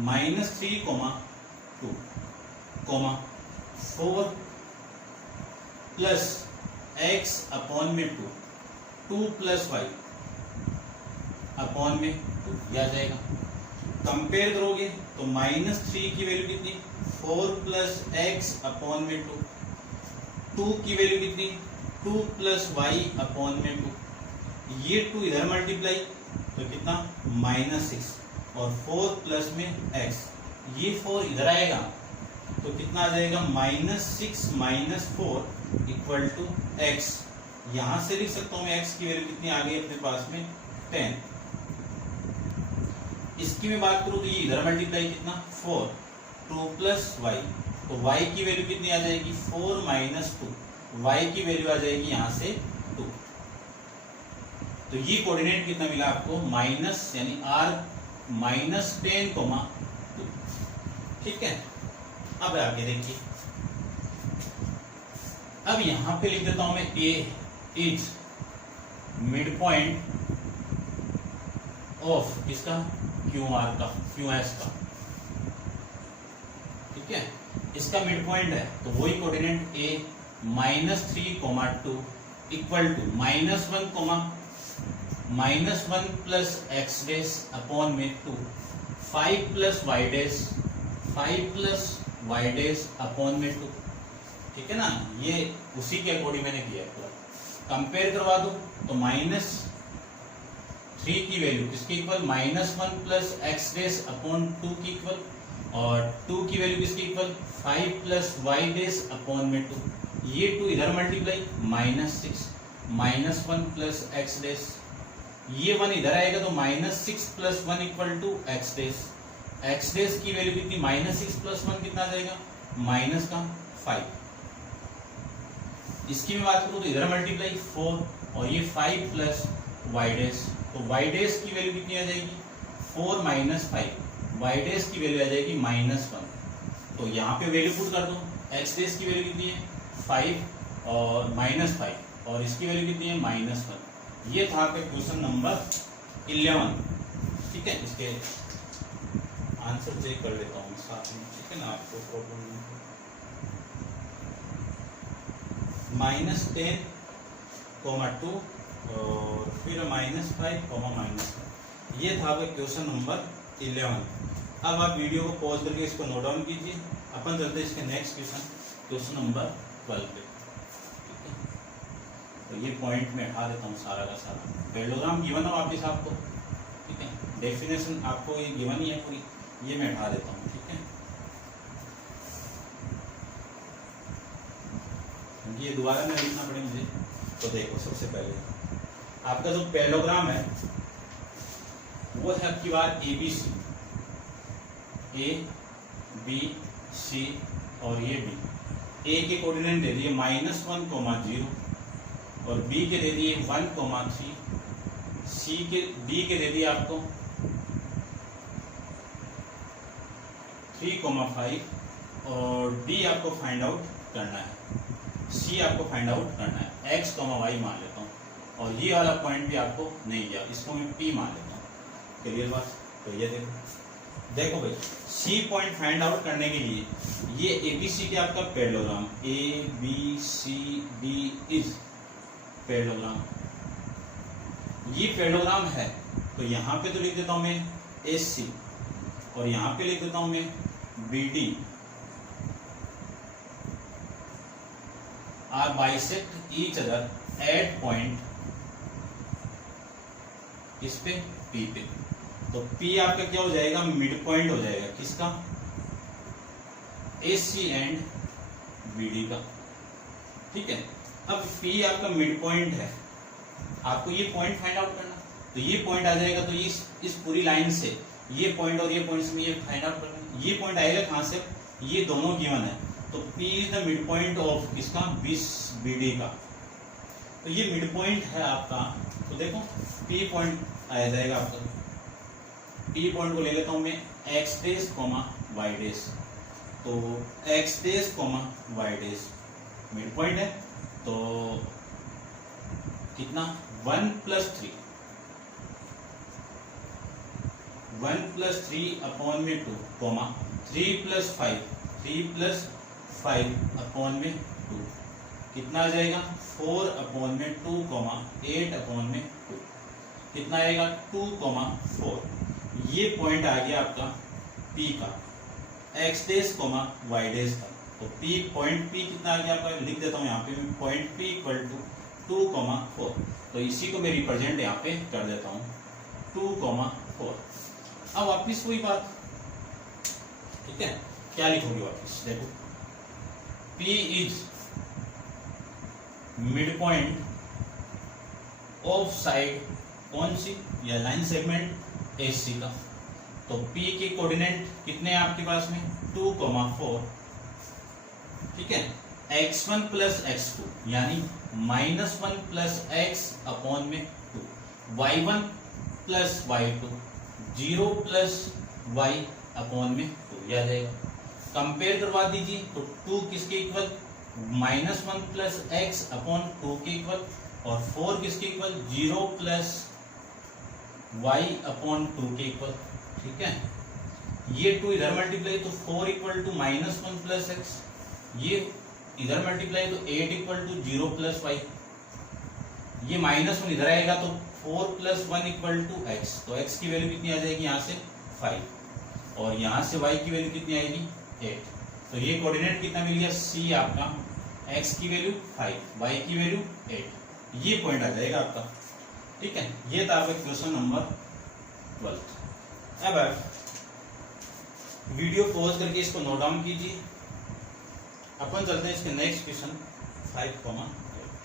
-3, 2, 4 प्लस x अपॉन में 2 प्लस y अपॉन में 2, यह आ जाएगा। कंपेयर करोगे तो -3 की वैल्यू कितनी, 4 प्लस x अपॉन में 2, 2 की वैल्यू कितनी, 2 प्लस वाई अपॉन में 2, ये 2 इधर मल्टीप्लाई तो कितना -6 और 4 प्लस में x, ये 4 इधर आएगा तो कितना आ जाएगा -6 - 4 इक्वल टू x। यहां से लिख सकता हूं मैं x की वैल्यू कितनी आ गई अपने पास में 10। इसकी मैं बात करूं तो ये इधर मल्टीप्लाई कितना 4, 2 प्लस y, तो y की वैल्यू कितनी आ जाएगी 4 - 2, y की वैल्यू आ जाएगी यहां से 2। तो ये कोऑर्डिनेट कितना मिला आपको माइनस यानी r -10, 2। ठीक है, अब आगे देखिए, अब यहां पे लिख देता हूं मैं a is mid point of इसका QS का, ठीक है, इसका मिड पॉइंट है तो वही coordinate a -3, 2 equal to -1 plus x dash upon में 2, 5 प्लस y डैश अपॉन में 2। ठीक है ना, ये उसी के अकॉर्डिंग मैंने किया पूरा। कंपेयर करवा दो तो -3 की वैल्यू किसके equal -1 plus x dash upon 2 की इक्वल, और 2 की वैल्यू किसके equal 5 plus y dash upon में 2, ये 2 इधर मल्टीप्लाई -6 -1 प्लस x डैश, ये 1 इधर आएगा तो -6 plus 1 equal to x dash की वैल्यू कितनी -6 प्लस 1 कितना आ जाएगा -5। इसकी मैं बात करूं तो इधर मल्टीप्लाई 4 और ये 5 प्लस y डैश, तो y डैश की वैल्यू कितनी आ जाएगी 4 - 5, y डैश की वैल्यू आ जाएगी -1। तो यहाँ पे वैल्यू पुट कर दो, x डैश की वैल्यू कितनी है 5 और -5 और इसकी वैल्यू कितनी है -1। ये था आपका क्वेश्चन नंबर 11। ठीक है, इसके आंसर चेक कर लेता हूँ साथ में, ठीक है ना, आपको प्रॉब्लम -10, 2 और फिर -5, -5, ये था आपका क्वेश्चन नंबर 11। अब आप वीडियो को पॉज करके इसको नोट डाउन कीजिए, अपन चलते हैं इसके नेक्स्ट क्वेश्चन नंबर 12 पे। तो ये पॉइंट में हटा देता हूँ सारा का सारा, पैरेललोग्राम गिवन है वापिस आपको, ठीक है, डेफिनेशन आपको ये गिवन ही है पूरी, ये मैं हटा देता हूँ। ठीक है, ये दोबारा में लिखना पड़े मुझे, तो देखो सबसे पहले आपका जो पैरेललोग्राम है वो है आपकी बात ABC, A B C और ये B। A के कोऑर्डिनेट दे दिए -1, 0 और B के दे दिए 1, 3, D के दे दिए आपको 3, 5 और D आपको फाइंड आउट करना है, C आपको फाइंड आउट करना है, x, y मान लेता हूँ और ये वाला पॉइंट भी आपको नहीं दिया, इसको मैं P मान लेता हूँ। क्लियर बात? तो ये देखो भाई, C पॉइंट फाइंड आउट करने के लिए ये ABC के आपका पैरेललोग्राम ABCD इज पैरेललोग्राम, ये पैरेललोग्राम है तो यहाँ पे तो लिख देता हूँ मैं AC और यहाँ पे लिख देता हूँ मैं BD are bisect each other at point इस पे P पे, तो P आपका क्या हो जाएगा मिड पॉइंट हो जाएगा किसका AC एंड BD का। ठीक है, अब P आपका मिड पॉइंट है, आपको ये पॉइंट फाइंड आउट करना, तो ये पॉइंट आ जाएगा तो इस पूरी लाइन से ये पॉइंट और ये पॉइंट में ये फाइंड आउट करना, ये पॉइंट आएगा कहाँ से, ये दोनों गिवन है तो P is the mid point of किसका BD का, तो ये मिड पॉइंट है आपका। तो देखो P पॉइंट आ जाएगा आपका, P पॉइंट को ले लेता हूं मैं x डैश, y डैश, तो x dash, y dash mid point है तो कितना 1 + 3 अपॉन में 2, 3 + 5 अपॉन में 2 कितना आ जाएगा 4 अपॉन में 2, 8 अपॉन में 2 कितना आएगा 2, 4। ये पॉइंट आ गया आपका P का x डैश, y डैश का, तो तो P पॉइंट P कितना आ गया आपका, लिख देता हूँ यहाँ पे पॉइंट P इक्वल टू 2,4। तो इसी को मैं रिप्रेजेंट यहाँ पे कर देता हूँ 2,4। अब वापिस वही बात, ठीक है, क्या लिखोगे वापिस, देखो P is mid point of side कौन सी, या लाइन सेगमेंट AC का। तो P के कोऑर्डिनेट कितने हैं आपके पास में 2,4, ठीक है। x1 प्लस x2 यानी -1 प्लस x अपॉन में 2, y1 plus y2 0 plus y upon में 2, याद आएगा। कंपेयर करवा दीजिए तो 2 किसके इक्वल, -1 प्लस x अपॉन 2 के इक्वल, और 4 किसके इक्वल, 0 प्लस y अपॉन 2 के इक्वल, ठीक है। ये 2 इधर मल्टीप्लाई तो 4 इक्वल टू -1 प्लस x, ये इधर मल्टीप्लाई तो 8 इक्वल टू 0 प्लस y, ये -1 इधर आएगा तो 4 प्लस 1 इक्वल टू x, तो x की वैल्यू कितनी आ जाएगी यहाँ से 5, और यहाँ से y की वैल्यू कितनी आएगी 8। तो ये कोऑर्डिनेट कितना मिल गया C आपका, x की वैल्यू 5, y की वैल्यू 8, ये पॉइंट आ जाएगा आपका, ठीक है। ये था आपका क्वेश्चन नंबर 12। अब आप वीडियो पॉज करके इसको नोट डाउन कीजिए, अपन चलते हैं इसके नेक्स्ट क्वेश्चन 5,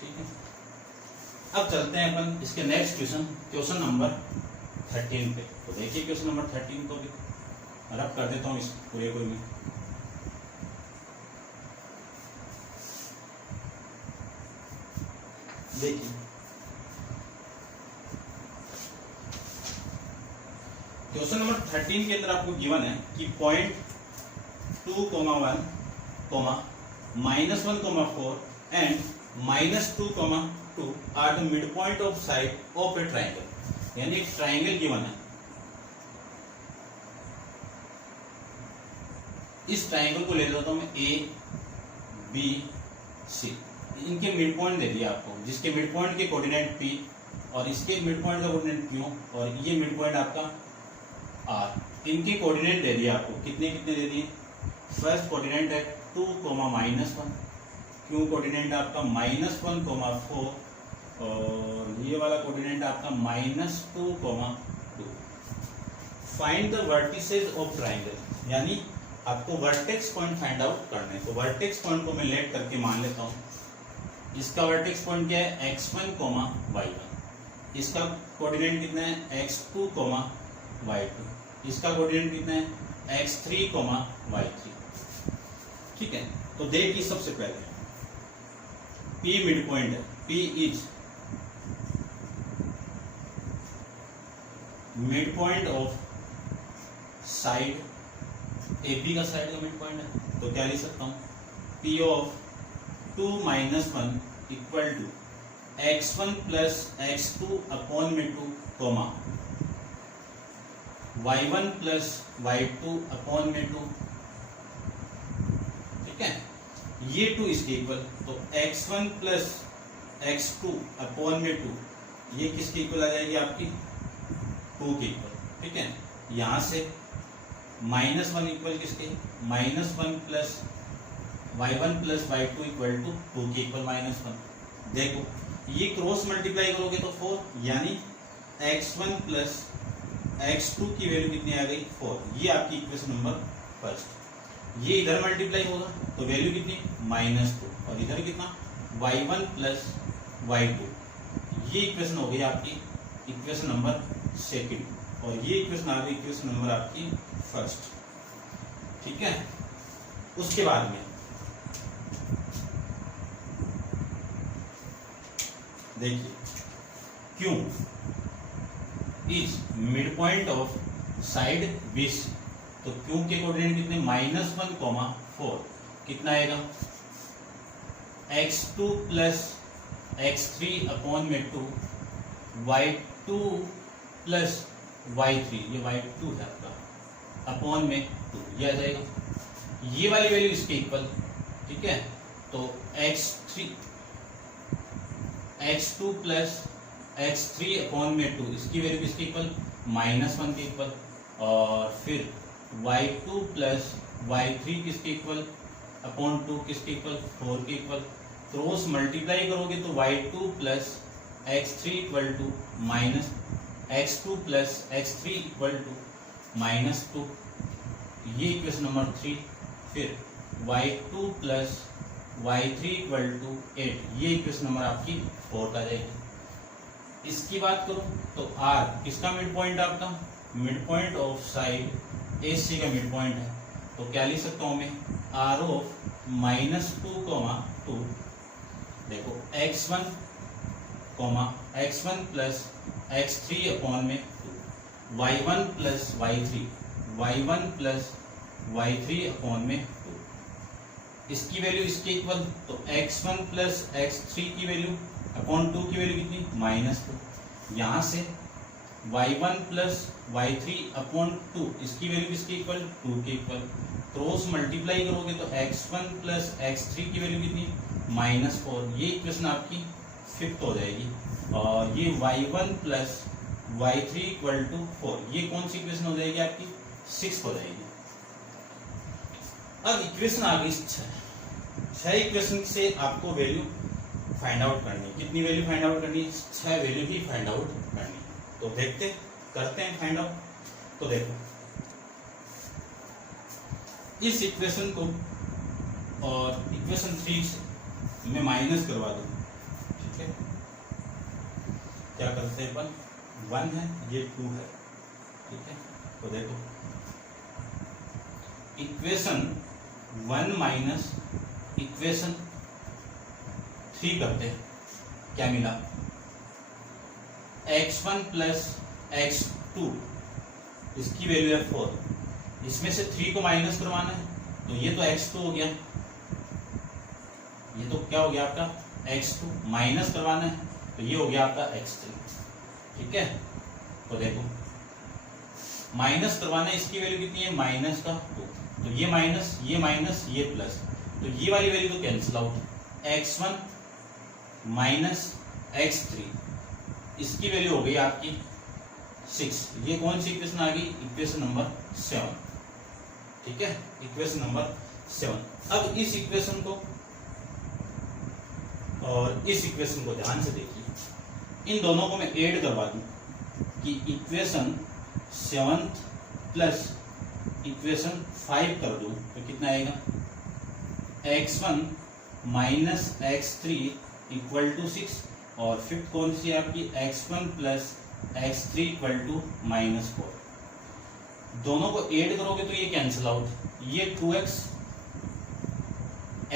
ठीक है। अब चलते हैं अपन इसके नेक्स्ट क्वेश्चन नंबर 13 पे। तो देखिए क्वेश्चन नंबर 13 को भी रब कर देता हूँ इस पूरे को में। देखिए क्वेश्चन नंबर 13 के अंदर आपको गिवन है कि point 2,1, -1,4 and -2,2 are the mid point of side of a triangle, यानी एक ट्राइंगल गिवन है। इस ट्राइंगल को ले लेता हूं मैं A, B, C, इनके मिड पॉइंट दे दिया आपको, जिसके मिड पॉइंट के कोऑर्डिनेट P और इसके मिड पॉइंट का कोऑर्डिनेट Q, और ये मिड पॉइंट आपका R। इनके कोऑर्डिनेट दे दिया आपको, कितने कितने दे दिए। फर्स्ट कोऑर्डिनेट है 2, -1, Q कोऑर्डिनेट आपका -1,4, और ये वाला कोऑर्डिनेट आपका -2,2। Find the vertices of triangle, यानी आपको वर्टेक्स पॉइंट फाइंड आउट करना है। तो वर्टेक्स पॉइंट को मैं लेट करके मान लेता हूँ। इसका वर्टेक्स पॉइंट क्या है x1, y1। इसका कोऑर्डिनेट कितना है x2, y2। इसका कोऑर्डिनेट कितना है x3, y3, ठीक है। तो देखिए सबसे पहले P मिड पॉइंट है, P is mid point of side AB का साइड का मिड पॉइंट है। तो क्या लिख सकता हूँ, P of 2 - 1 equal to x1 plus x2 upon में 2, y1 प्लस y2 अपॉन में 2, ठीक है। ये 2 इसके इक्वल, तो x1 प्लस x2 अपॉन में 2, ये किसके इक्वल आ जाएगी आपकी 2 के इक्वल, ठीक है। यहां से -1 इक्वल किसके, -1 plus y1 plus y2 equal to 2 के इक्वल -1। देखो ये क्रॉस मल्टीप्लाई करोगे तो 4, यानी x1 प्लस x2 की वैल्यू कितनी आ गई 4। ये आपकी इक्वेशन नंबर फर्स्ट। ये इधर मल्टीप्लाई होगा तो वैल्यू कितनी -2, और इधर कितना y1 प्लस y2। ये इक्वेशन हो गई आपकी इक्वेशन नंबर सेकंड, और ये इक्वेशन आ गई इक्वेशन नंबर आपकी फर्स्ट, ठीक है। उसके बाद में देखिए Q is mid point of side BC। तो Q के कोऑर्डिनेट कितने -1, 4, कितना आएगा x2 प्लस x3 अपॉन में 2, y2 प्लस y3, ये y2 है आपका, अपॉन में 2, ये आ जाएगा। ये वाली वैल्यू इसके इक्वल, ठीक है। तो x2 प्लस x3 अपॉन में 2, इसकी वैल्यू किसके इक्वल -1 के इक्वल, और फिर y2 प्लस y3 किसके इक्वल अपॉन 2 किसके इक्वल, 4 के इक्वल। क्रॉस मल्टीप्लाई करोगे तो y2 plus x3 equal to minus x2 plus x3 equal to -2, ये इक्वेशन नंबर 3। फिर y2 plus y3 equal to 8, ये इक्वेशन नंबर आपकी 4 आ जाएगी। इसकी बात करो तो r किसका मिड पॉइंट, आपका mid point of side AC का मिड पॉइंट है, तो क्या लिख सकता हूं मैं, r ऑफ -2, देखो x1 प्लस x3 अपॉन में 2, y1 प्लस y3 अपॉन में 2, इसकी वैल्यू इसके इक्वल, तो x1 प्लस x3 की वैल्यू अपॉन 2 की वैल्यू कितनी, -2। यहाँ से y1 प्लस y3 अपॉन 2, इसकी वैल्यू किसके इक्वल, 2 के इक्वल। क्रॉस मल्टीप्लाई करोगे तो x1 प्लस x3 की वैल्यू कितनी, -4, ये इक्वेशन आपकी 5th हो जाएगी। और ये y1 plus y3 equal to 4, ये कौन सी इक्वेशन हो जाएगी आपकी, 6th हो जाएगी। अब इक्वेशन आ गई 6 इक्वेशन से आपको वैल्यू फाइंड आउट करनी है। कितनी वैल्यू फाइंड आउट करनी है, 6 वैल्यू ही फाइंड आउट करनी है। तो देखते करते हैं फाइंड आउट। तो देखो इस इक्वेशन को और इक्वेशन 3 से मैं माइनस करवा दूं, ठीक है। क्या करते हैं अपन, 1 है ये 2 है, ठीक है। तो देखो इक्वेशन 1 माइनस इक्वेशन 3 करते हैं, क्या मिला, x1 प्लस x2, इसकी वैल्यू है 4, इसमें से 3 को माइनस करवाना है, तो ये तो x2 हो गया, ये तो क्या हो गया आपका x2, माइनस करवाना है तो ये हो गया आपका x3, ठीक है। तो देखो माइनस करवाना है, इसकी वैल्यू कितनी है, -2, तो ये माइनस ये प्लस, तो ये वाली वैल्यू तो cancel out, x1 minus x3, इसकी वैल्यू हो गई आपकी 6, ये कौन सी इक्वेशन आ गई, इक्वेशन नंबर 7, ठीक है, इक्वेशन नंबर 7। अब इस इक्वेशन को और इस इक्वेशन को ध्यान से देखिए, इन दोनों को मैं ऐड करवा दूं कि इक्वेशन 7 प्लस इक्वेशन 5 कर दूं तो कितना आएगा, x1 minus x3 equal to 6, और फिफ्थ कौन सी है आपकी, x1 plus x3 equal to -4। दोनों को ऐड करोगे तो ये कैंसिल आउट, ये 2x,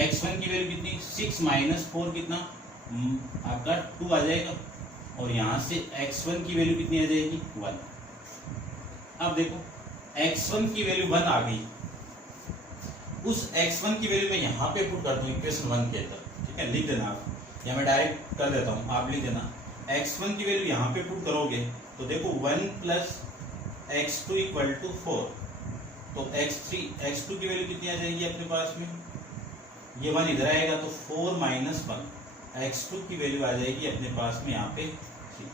x1 की वैल्यू कितनी, 6 माइनस 4 कितना आपका 2 आ जाएगा, और यहां से x1 की वैल्यू कितनी आ जाएगी, 1। अब देखो x1 की वैल्यू 1 आ गई, उस x1 की वैल्यू मैं यहाँ पे पुट कर दूं इक्वेशन 1 के अंदर, ठीक है, लिख देना आप, या मैं डायरेक्ट कर देता हूँ, आप लिख देना। x1 की वैल्यू यहाँ पे पुट करोगे तो देखो 1 प्लस x2 इक्वल टू 4, तो x2 की वैल्यू कितनी आ जाएगी अपने पास में, ये 1 इधर आएगा तो 4 माइनस 1, x2 की वैल्यू आ जाएगी अपने पास में यहाँ पे 3,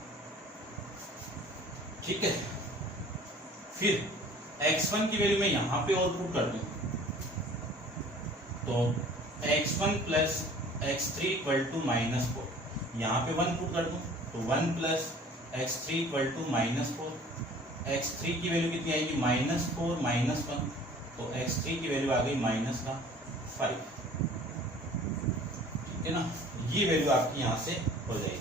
ठीक है। फिर x1 की वैल्यू मैं यहाँ पे और पुट कर दूं तो x1 plus x3 equal to -4, यहाँ पे 1 पुट कर दूं तो 1 plus x3 equal to -4, x3 की वैल्यू कितनी आएगी, -4 माइनस 1, तो x3 की वैल्यू आ गई -5, ठीक है ना, ये वैल्यू आपकी यहाँ से हो जाएगी।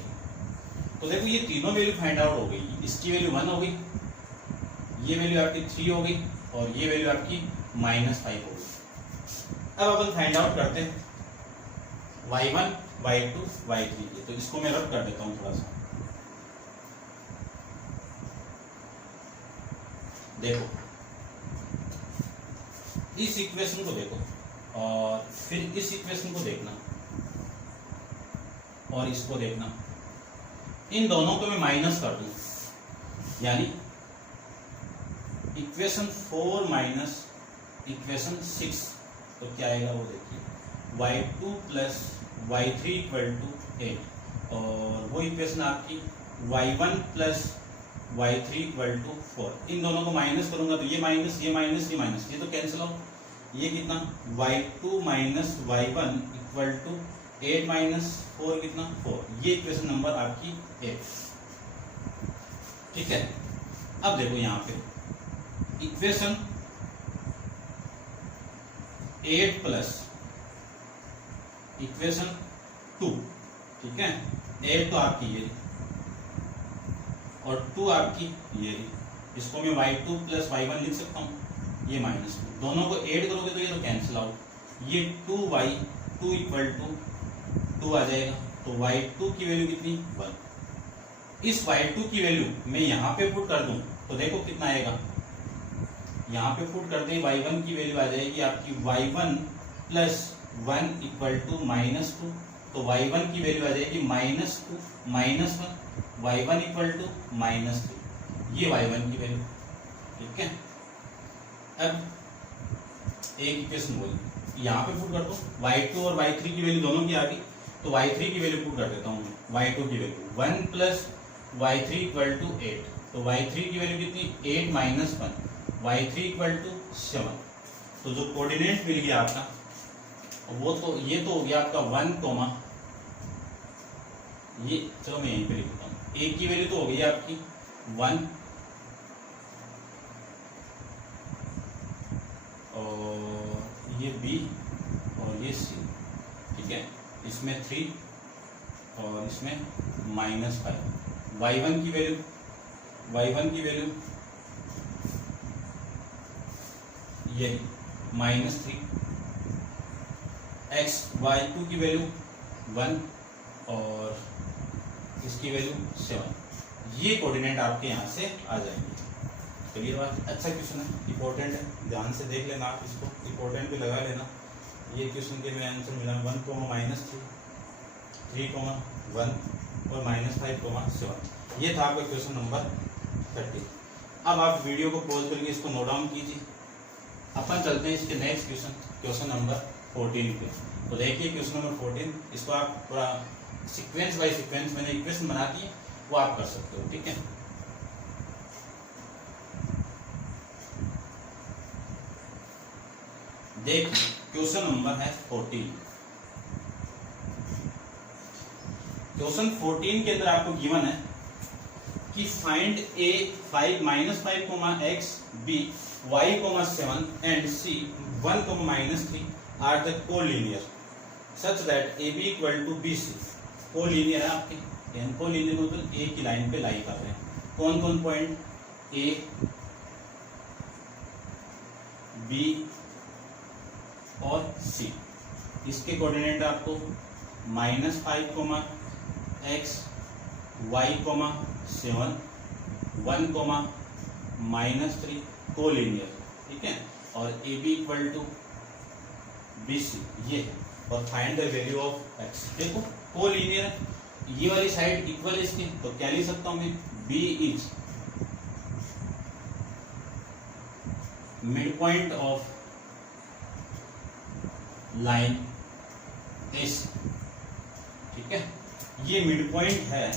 तो देखो ये तीनों वैल्यू फाइंड आउट हो गई, इसकी वैल्यू 1 हो गई, ये वैल्यू आपकी 3 हो गई, और ये वैल्यू आपकी -5 हो गई। अब अपन फाइंड आउट करते हैं y1, y2, y3, तो इसको मैं रब कर देता हूं थोड़ा सा। देखो इस इक्वेशन को देखो और फिर इस इक्वेशन को देखना और इसको देखना, इन दोनों को मैं माइनस कर दूं, यानी इक्वेशन 4 माइनस इक्वेशन 6, तो क्या आएगा वो देखिए, y2 plus y3 equal to 8, और वो इक्वेशन आपकी y1 plus y3 equal to 4। इन दोनों को माइनस करूंगा तो ये माइनस ये माइनस ये माइनस, ये तो कैंसिल आउट, ये कितना y2 minus y1 equal to 8 minus 4 कितना 4। ये इक्वेशन नंबर आपकी 8। ठीक है, अब देखो यहाँ पे इक्वेशन 8 प्लस इक्वेशन 2, ठीक है, 8 तो आपकी ये और 2 आपकी ये, इसको मैं y2 प्लस y1 लिख सकता हूँ, ये -2, दोनों को ऐड करोगे तो ये तो कैंसिल आउट। ये 2y2 इक्वल टू 2 आ जाएगा, तो y2 की वैल्यू कितनी 1। इस y2 की वैल्यू मैं यहाँ पे पुट कर दूं तो देखो कितना आएगा, यहाँ पे पुट करते ही y1 की वैल्यू आ जाएगी आपकी y1 प्लस 1 इक्वल टू -2, तो y1 की वैल्यू आ जाएगी -2 -1, y1 इक्वल टू -3, ये y1 की वैल्यू। ठीक है, अब एक इक्वेशन बोली यहाँ पे पुट कर दो, y2 और y3 की वैल्यू दोनों की आ गई, तो y3 की वैल्यू पुट कर देता हूँ मैं, y2 की value 1 plus y3 equal to 8, तो y3 की वैल्यू कितनी 8 माइनस 1, y3 इक्वल टू 7। तो जो कोऑर्डिनेट मिल गया आपका वो तो ये तो हो गया आपका 1, ये चलो मैं यहीं पे लिख देता हूँ, a की वैल्यू तो हो गई आपकी 1 और ये b और ये c, ठीक है, इसमें 3 और इसमें -5। y1 की वैल्यू ये -3, y2 की वैल्यू 1 और इसकी वैल्यू 7। ये कोऑर्डिनेट आपके यहाँ से आ जाएंगे। चलिए बात, अच्छा क्वेश्चन है, इंपॉर्टेंट है, ध्यान से देख लेना आप इसको, इंपॉर्टेंट भी लगा लेना। ये क्वेश्चन के में आंसर मिला 1, -3, 3, 1 और -5, 7। ये था आपका क्वेश्चन नंबर 30। अब आप वीडियो को पॉज करके इसको नोट डाउन कीजिए। अपन चलते हैं इसके नेक्स्ट क्वेश्चन नंबर 14 पे। तो देखिए क्वेश्चन नंबर 14, इसको आप पूरा सीक्वेंस बाय सीक्वेंस मैंने इक्वेशन बना दी है, वो आप कर सकते हो। ठीक है, देख क्वेश्चन नंबर है 14। क्वेश्चन 14 के अंदर आपको गिवन है कि find a 5 -5, x, b y, 7 and c 1, -3 are the collinear such that ab equal to bc। Collinear है आपके, यानी कोलिनियर मतलब एक ही लाइन पे लाई कर रहे हैं। कौन कौन पॉइंट a, b और c। इसके कोऑर्डिनेट आपको -5, x, y, 7, 1, -3 कोलिनियर। ठीक है, और A B equal to B C ये है, और find the value of x। देखो कोलिनियर है, ये वाली साइड इक्वल है इसकी, तो क्या लिख सकता हूं मैं, b is mid point of line S. ठीक है, ये मिड पॉइंट है,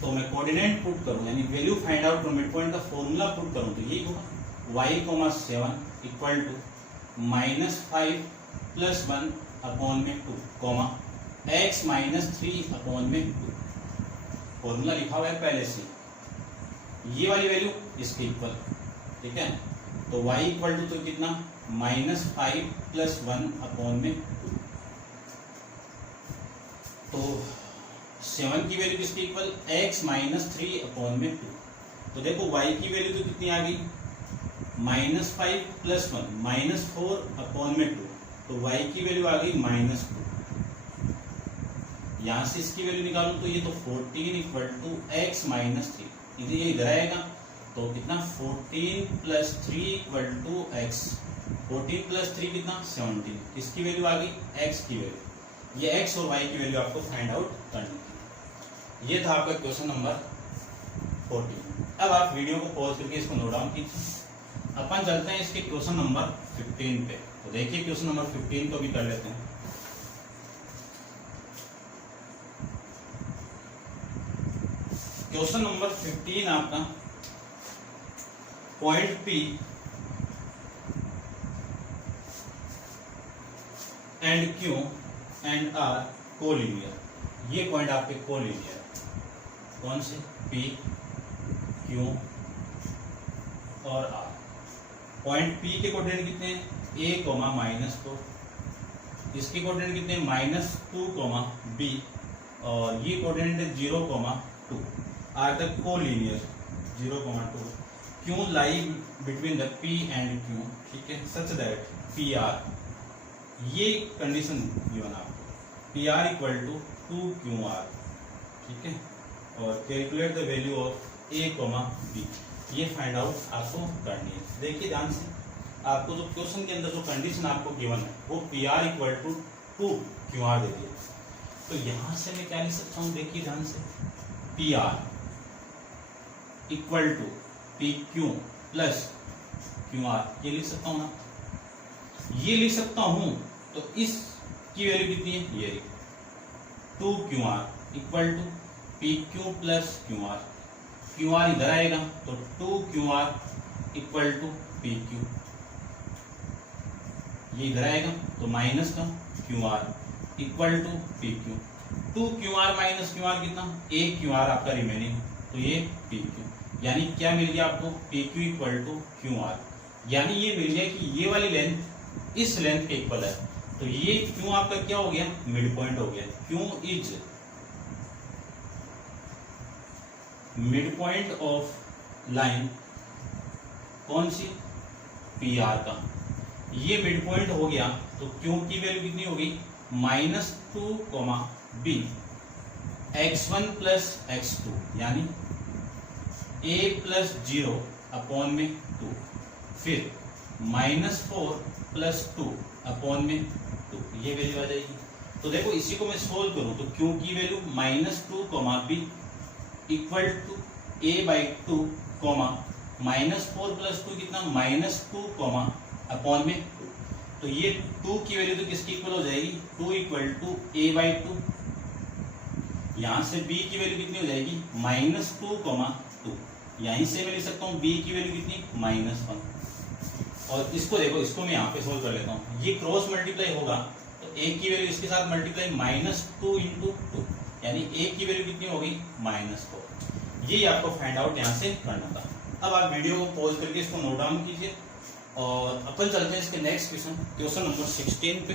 तो मैं कोऑर्डिनेट पुट करूं यानी वैल्यू फाइंड आउट करूं, मिड पॉइंट का फॉर्मूला पुट करूं तो ये होगा y, 7 इक्वल टू -5 + 1 अपॉन में 2, x -3 अपॉन में 2। फॉर्मूला लिखा हुआ है पहले से, ये वाली वैल्यू इसके इक्वल। ठीक है, तो y इक्वल टू तो कितना -5 + 1 अपॉन में 2, तो 7 की वैल्यू किसके इक्वल, x -3 अपॉन में 2। तो देखो y की वैल्यू तो कितनी आ गई, -5 + 1 -4 अपॉन में 2, तो y की वैल्यू आ गई -2। यहां से इसकी वैल्यू निकालूं तो ये तो 14 इक्वल टू x -3, ये इधर आएगा तो कितना 14 + 3 इक्वल टू x, 14 + 3 कितना 17, इसकी वैल्यू आ गई x की वैल्यू। ये x और y की वैल्यू आपको फाइंड आउट करनी है। ये था आपका क्वेश्चन नंबर 14। अब आप वीडियो को पॉज करके इसको नोट डाउन कीजिए। अपन चलते हैं इसके क्वेश्चन नंबर 15 पे। तो देखिए क्वेश्चन नंबर 15 को भी कर लेते हैं। क्वेश्चन नंबर 15 आपका point P and Q and R collinear, ये पॉइंट आपके कोलिनियर कौन से, पी क्यू और आर। पॉइंट पी के कोऑर्डिनेट कितने हैं, a, -4, इसके कोऑर्डिनेट कितने हैं, -2, b, और ये कोऑर्डिनेट है 0, 2, आर तक कोलिनियर 0, 2। क्यों lie between the p and q, ठीक है, सच दैट पी आर, ये कंडीशन गिवन आपको, P R equal to 2QR, ठीक है, और calculate the value of a, b, ये फाइंड आउट आपको करनी है। देखिए ध्यान से, आपको जो क्वेश्चन के अंदर जो कंडीशन आपको गिवन है वो P R equal to 2QR दे दिया, तो यहां से मैं क्या लिख सकता हूं, देखिए ध्यान से, P R equal to P Q plus Q R, ये लिख सकता हूं ना, ये लिख सकता हूं, तो इसकी वैल्यू कितनी है, ये 2QR equal to P Q plus Q R, Q R इधर आएगा तो 2QR equal to P Q, ये इधर आएगा तो माइनस का Q R equal to P Q, 2QR minus Q R कितना, 1QR आपका रिमेनिंग, तो ये पी क्यू, यानी क्या मिल गया आपको, P Q equal to Q R, यानी ये मिल गया कि ये वाली लेंथ इस लेंथ के इक्वल है, तो ये क्यू आपका क्या हो गया, मिड पॉइंट हो गया, Q is mid point of line कौन सी, पी आर का, ये मिड पॉइंट हो गया, तो क्यू की वैल्यू कितनी होगी, -2, b, x1 प्लस x2, यानी a प्लस 0 अपॉन में 2, फिर -4 प्लस 2 अपॉन में 2, ये वैल्यू आ जाएगी। तो देखो इसी को मैं सोल्व करूं तो क्यू की वैल्यू -2, b equal to a/2, -4 plus 2 कितना, -2, अपॉन में 2, तो ये 2 की वैल्यू तो किसकी इक्वल हो जाएगी, 2 इक्वल टू a/2, यहां से b की वैल्यू कितनी हो जाएगी, -2, 2, यहीं से मैं लिख सकता हूँ b की वैल्यू कितनी, -1, और इसको देखो, इसको मैं यहाँ पे सोल्व कर लेता हूँ, ये क्रॉस मल्टीप्लाई होगा तो a की वैल्यू इसके साथ मल्टीप्लाई, -2 × 2, यानी a की वैल्यू कितनी होगी, -4, ये आपको फाइंड आउट यहाँ से करना था। अब आप वीडियो को पॉज करके इसको नोट डाउन कीजिए और अपन चलते हैं इसके नेक्स्ट क्वेश्चन नंबर 16 पे।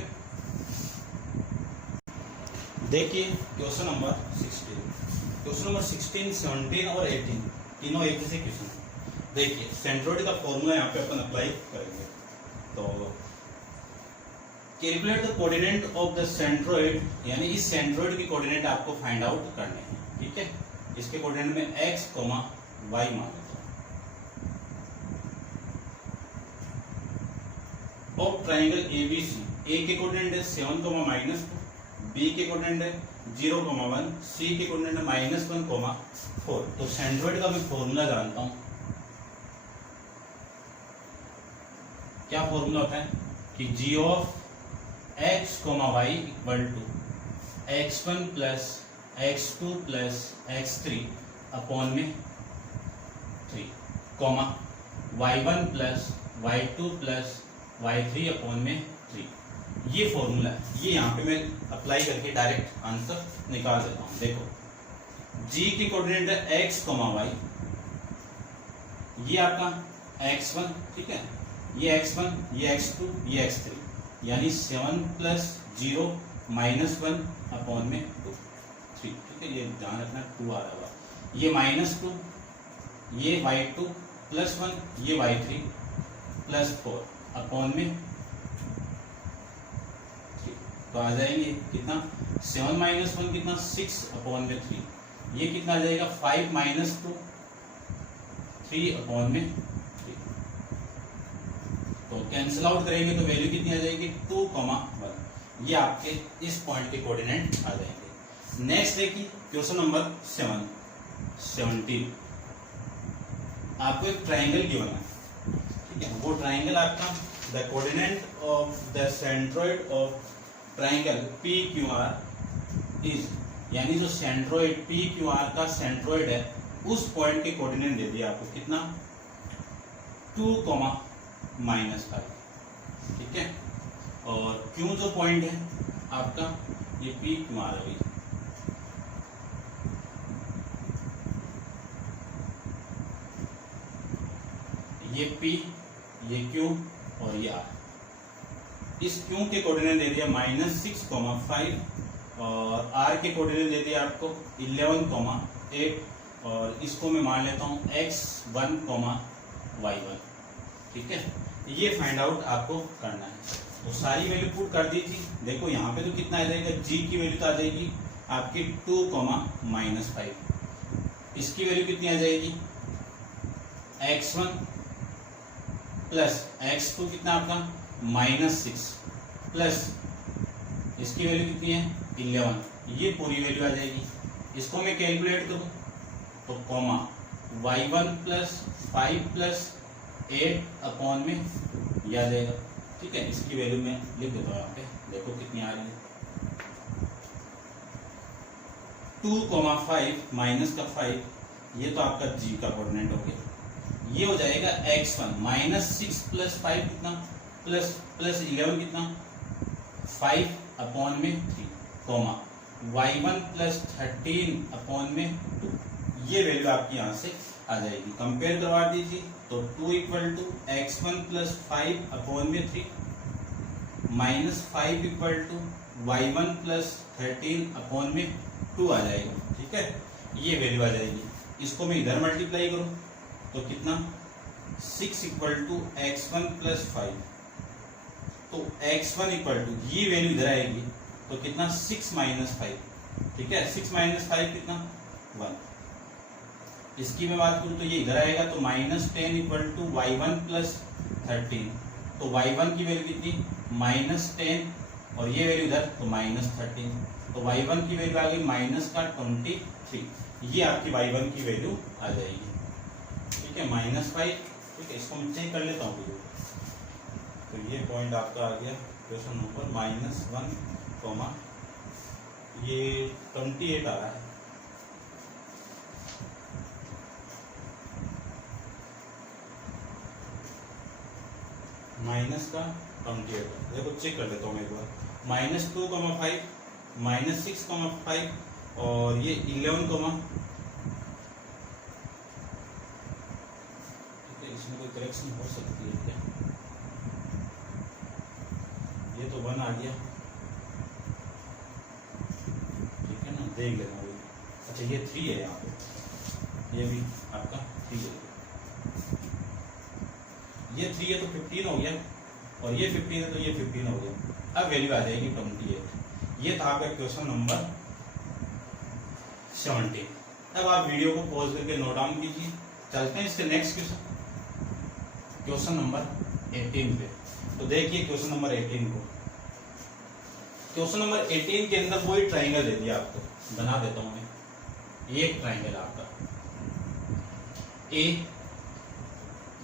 देखिए क्वेश्चन नंबर 16, 17 और 18 तीनों एक जैसे क्वेश्चन। देखिए सेंट्रोइड का फॉर्मूला यहाँ पे अपन अप्लाई करेंगे, तो calculate the coordinate of the centroid, यानी इस सेंट्रोइड की कोऑर्डिनेट आपको फाइंड आउट करने हैं, ठीक है, इसके कोऑर्डिनेट में x, y मान लेते हैं। ऑफ ट्राइंगल ABC, A के कोऑर्डिनेट है 7, -2, B के कोऑर्डिनेट है 0, 1, C के कोऑर्डिनेट है -1, 4। तो सेंट्रोइड का मैं फॉर्मूला जानता हूं, क्या फॉर्मूला होता है कि g of x, y equal to x1 plus x2 plus x3 upon में 3, y1 plus y2 plus y3 upon में 3, ये फॉर्मूला है। ये यहाँ पे मैं अप्लाई करके डायरेक्ट आंसर निकाल देता हूँ। देखो g की कोऑर्डिनेट है x, y, ये आपका x1, ठीक है, ये x1, ये x2, ये x3, यानी 7 प्लस 0 -1 अपॉन में 2, 3, ठीक है, ये ध्यान रखना 2 आ रहा होगा, ये -2, ये y2 प्लस 1, ये y3 प्लस 4 अपॉन में 3, तो आ जाएंगे कितना, 7 - 1 कितना, 6 अपॉन में 3, ये कितना आ जाएगा 5 - 2, 3 अपॉन में 3, तो कैंसिल आउट करेंगे तो वैल्यू कितनी आ जाएगी 2, 1, ये आपके इस पॉइंट के कोऑर्डिनेट आ जाएंगे। नेक्स्ट देखिए क्वेश्चन नंबर 17, आपको एक ट्राइंगल गिवन है, ठीक है, वो ट्राइंगल आपका the coordinate of the centroid of triangle PQR is, यानी जो सेंट्रोइड PQR का सेंट्रोइड है उस पॉइंट के कोऑर्डिनेट दे दिया आपको, कितना 2, -5, ठीक है, और क्यू जो पॉइंट है आपका, ये पी क्यू आ रहा है, ये पी, ये क्यू और ये आर। इस क्यू के कोऑर्डिनेट दे दिया -6,5 और आर के कोऑर्डिनेट दे दिया आपको 11,8 और इसको मैं मान लेता हूँ x1, y1। ठीक है, ये फाइंड आउट आपको करना है। तो सारी वैल्यू पुट कर दी थी। देखो यहाँ पे तो कितना आ जाएगा, g की वैल्यू तो आ जाएगी आपकी 2, -5। इसकी वैल्यू कितनी आ जाएगी, x1 प्लस x2 कितना आपका -6 प्लस इसकी वैल्यू कितनी है 11, ये पूरी वैल्यू आ जाएगी। इसको मैं कैलकुलेट करूं तो comma y1 plus 5 plus 8 upon में ये आ जाएगा। ठीक है, इसकी वैल्यू मैं लिख देता हूँ यहाँ पे, देखो कितनी आ रही है, 2,5 माइनस का 5, ये तो आपका g का कोऑर्डिनेट हो गया। ये हो जाएगा x1 -6 प्लस 5 कितना प्लस 11 कितना 5 अपॉन में 3, कॉमा y1 प्लस 13 अपॉन में 2। ये वैल्यू आपकी यहाँ से आ जाएगी। कंपेयर करवा दीजिए तो 2 = x1 प्लस 5 अपॉन में 3 -5 = y1 प्लस 13 अपॉन में 2 आ जाएगा। ठीक है, ये वैल्यू आ जाएगी। इसको मैं इधर मल्टीप्लाई करूं तो कितना 6 = x1 प्लस 5, तो x1 = ये वैल्यू इधर आएगी तो कितना 6 - 5। ठीक है, 6 - 5 कितना 1। इसकी मैं बात करूं तो ये इधर आएगा तो -10 = y1 प्लस 13, तो y1 की वैल्यू कितनी -10 और ये वैल्यू इधर तो -13, तो y1 की वैल्यू आ गई -23। ये आपकी y1 की वैल्यू आ जाएगी। ठीक है, -5। ठीक है, इसको मैं चेक कर लेता हूँ। तो ये पॉइंट आपका आ गया क्वेश्चन नंबर -1, ये 28 आ रहा है। माइनस का 28, देखो चेक कर लेता हूँ मैं एक बार। -2,5 -6,5 और ये 11, इसमें कोई करेक्शन हो सकती है क्या? ये तो 1 आ गया। ठीक है ना, देख लेना अभी। अच्छा, ये 3 है यहाँ पे, ये भी आपका 3 है। ये 3 है तो 15 हो गया और ये 15 है तो ये 15 हो गया। अब वैल्यू आ जाएगी 28। ये था आपका क्वेश्चन नंबर 17। अब आप वीडियो को पॉज करके नोट डाउन कीजिए। चलते हैं इसके नेक्स्ट क्वेश्चन नंबर 18 पे। तो देखिए क्वेश्चन नंबर 18 को। क्वेश्चन नंबर 18 के अंदर वही ट्राइंगल दे दिया आपको, बना देता हूं मैं। ये एक ट्राइंगल आपका ए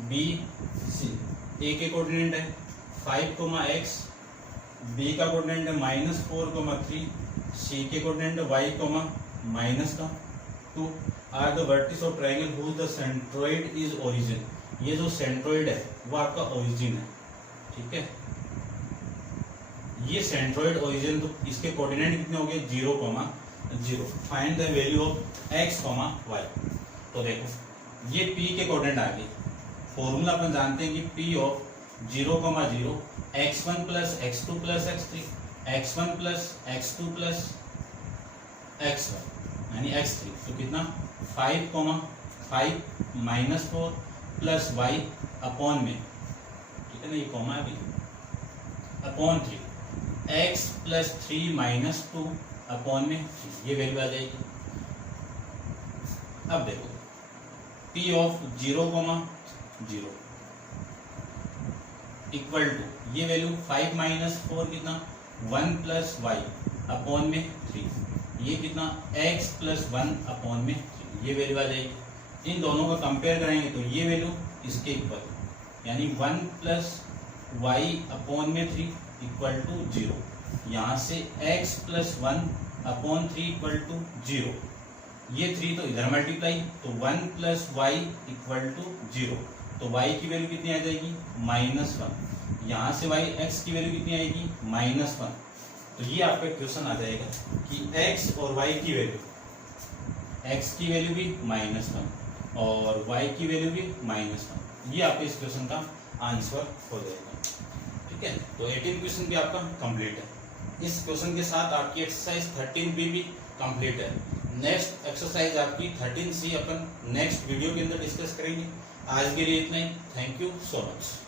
बी सी। ए के कोऑर्डिनेट है 5, बी का कोऑर्डिनेट है -4, सी के कोऑर्डिनेट है y, -2 are the vertices of triangle whose the centroid is origin. ये जो सेंट्रोइड है वो आपका ओरिजिन है। ठीक है, ये सेंट्रोइड ओरिजिन, तो इसके कोऑर्डिनेट कितने हो गए 0, 0। Find the value of x, y। तो देखो ये p के कोऑर्डिनेट आ गए। फॉर्मूला अपन जानते हैं कि p of 0, 0 x1 plus x2 plus x3, x1 plus x2 plus x1 यानी x3। तो कितना 5, 5 -4 प्लस y अपॉन में, ठीक है ना, ये कॉमा है अभी, अपॉन 3 x प्लस 3 - 2 अपॉन में 3, ये वैल्यू आ जाएगी। अब देखो p ऑफ 0, 0 इक्वल टू ये वैल्यू 5 - 4 कितना 1 प्लस y अपॉन में 3, ये कितना x प्लस 1 अपॉन में 3, ये वैल्यू आ जाएगी। इन दोनों का कंपेयर करेंगे तो ये वैल्यू इसके इक्वल, यानी 1 प्लस y अपॉन में 3 इक्वल टू 0। यहाँ से x plus 1 upon 3 equal to 0। ये 3 तो इधर मल्टीप्लाई, तो 1 प्लस y इक्वल टू 0। तो y की वैल्यू कितनी आ जाएगी -1। यहाँ से वाई एक्स की वैल्यू कितनी आएगी -1। तो ये आपका क्वेश्चन आ जाएगा कि x और y की वैल्यू, x की वैल्यू भी -1 और y की वैल्यू भी -1। ये आपके इस क्वेश्चन का आंसर हो जाएगा। ठीक है, तो 18 क्वेश्चन भी आपका कंप्लीट है। इस क्वेश्चन के साथ आपकी एक्सरसाइज 13B भी कंप्लीट है। नेक्स्ट एक्सरसाइज आपकी 13C अपन नेक्स्ट वीडियो के अंदर डिस्कस करेंगे। आज के लिए इतना ही। Thank you so much.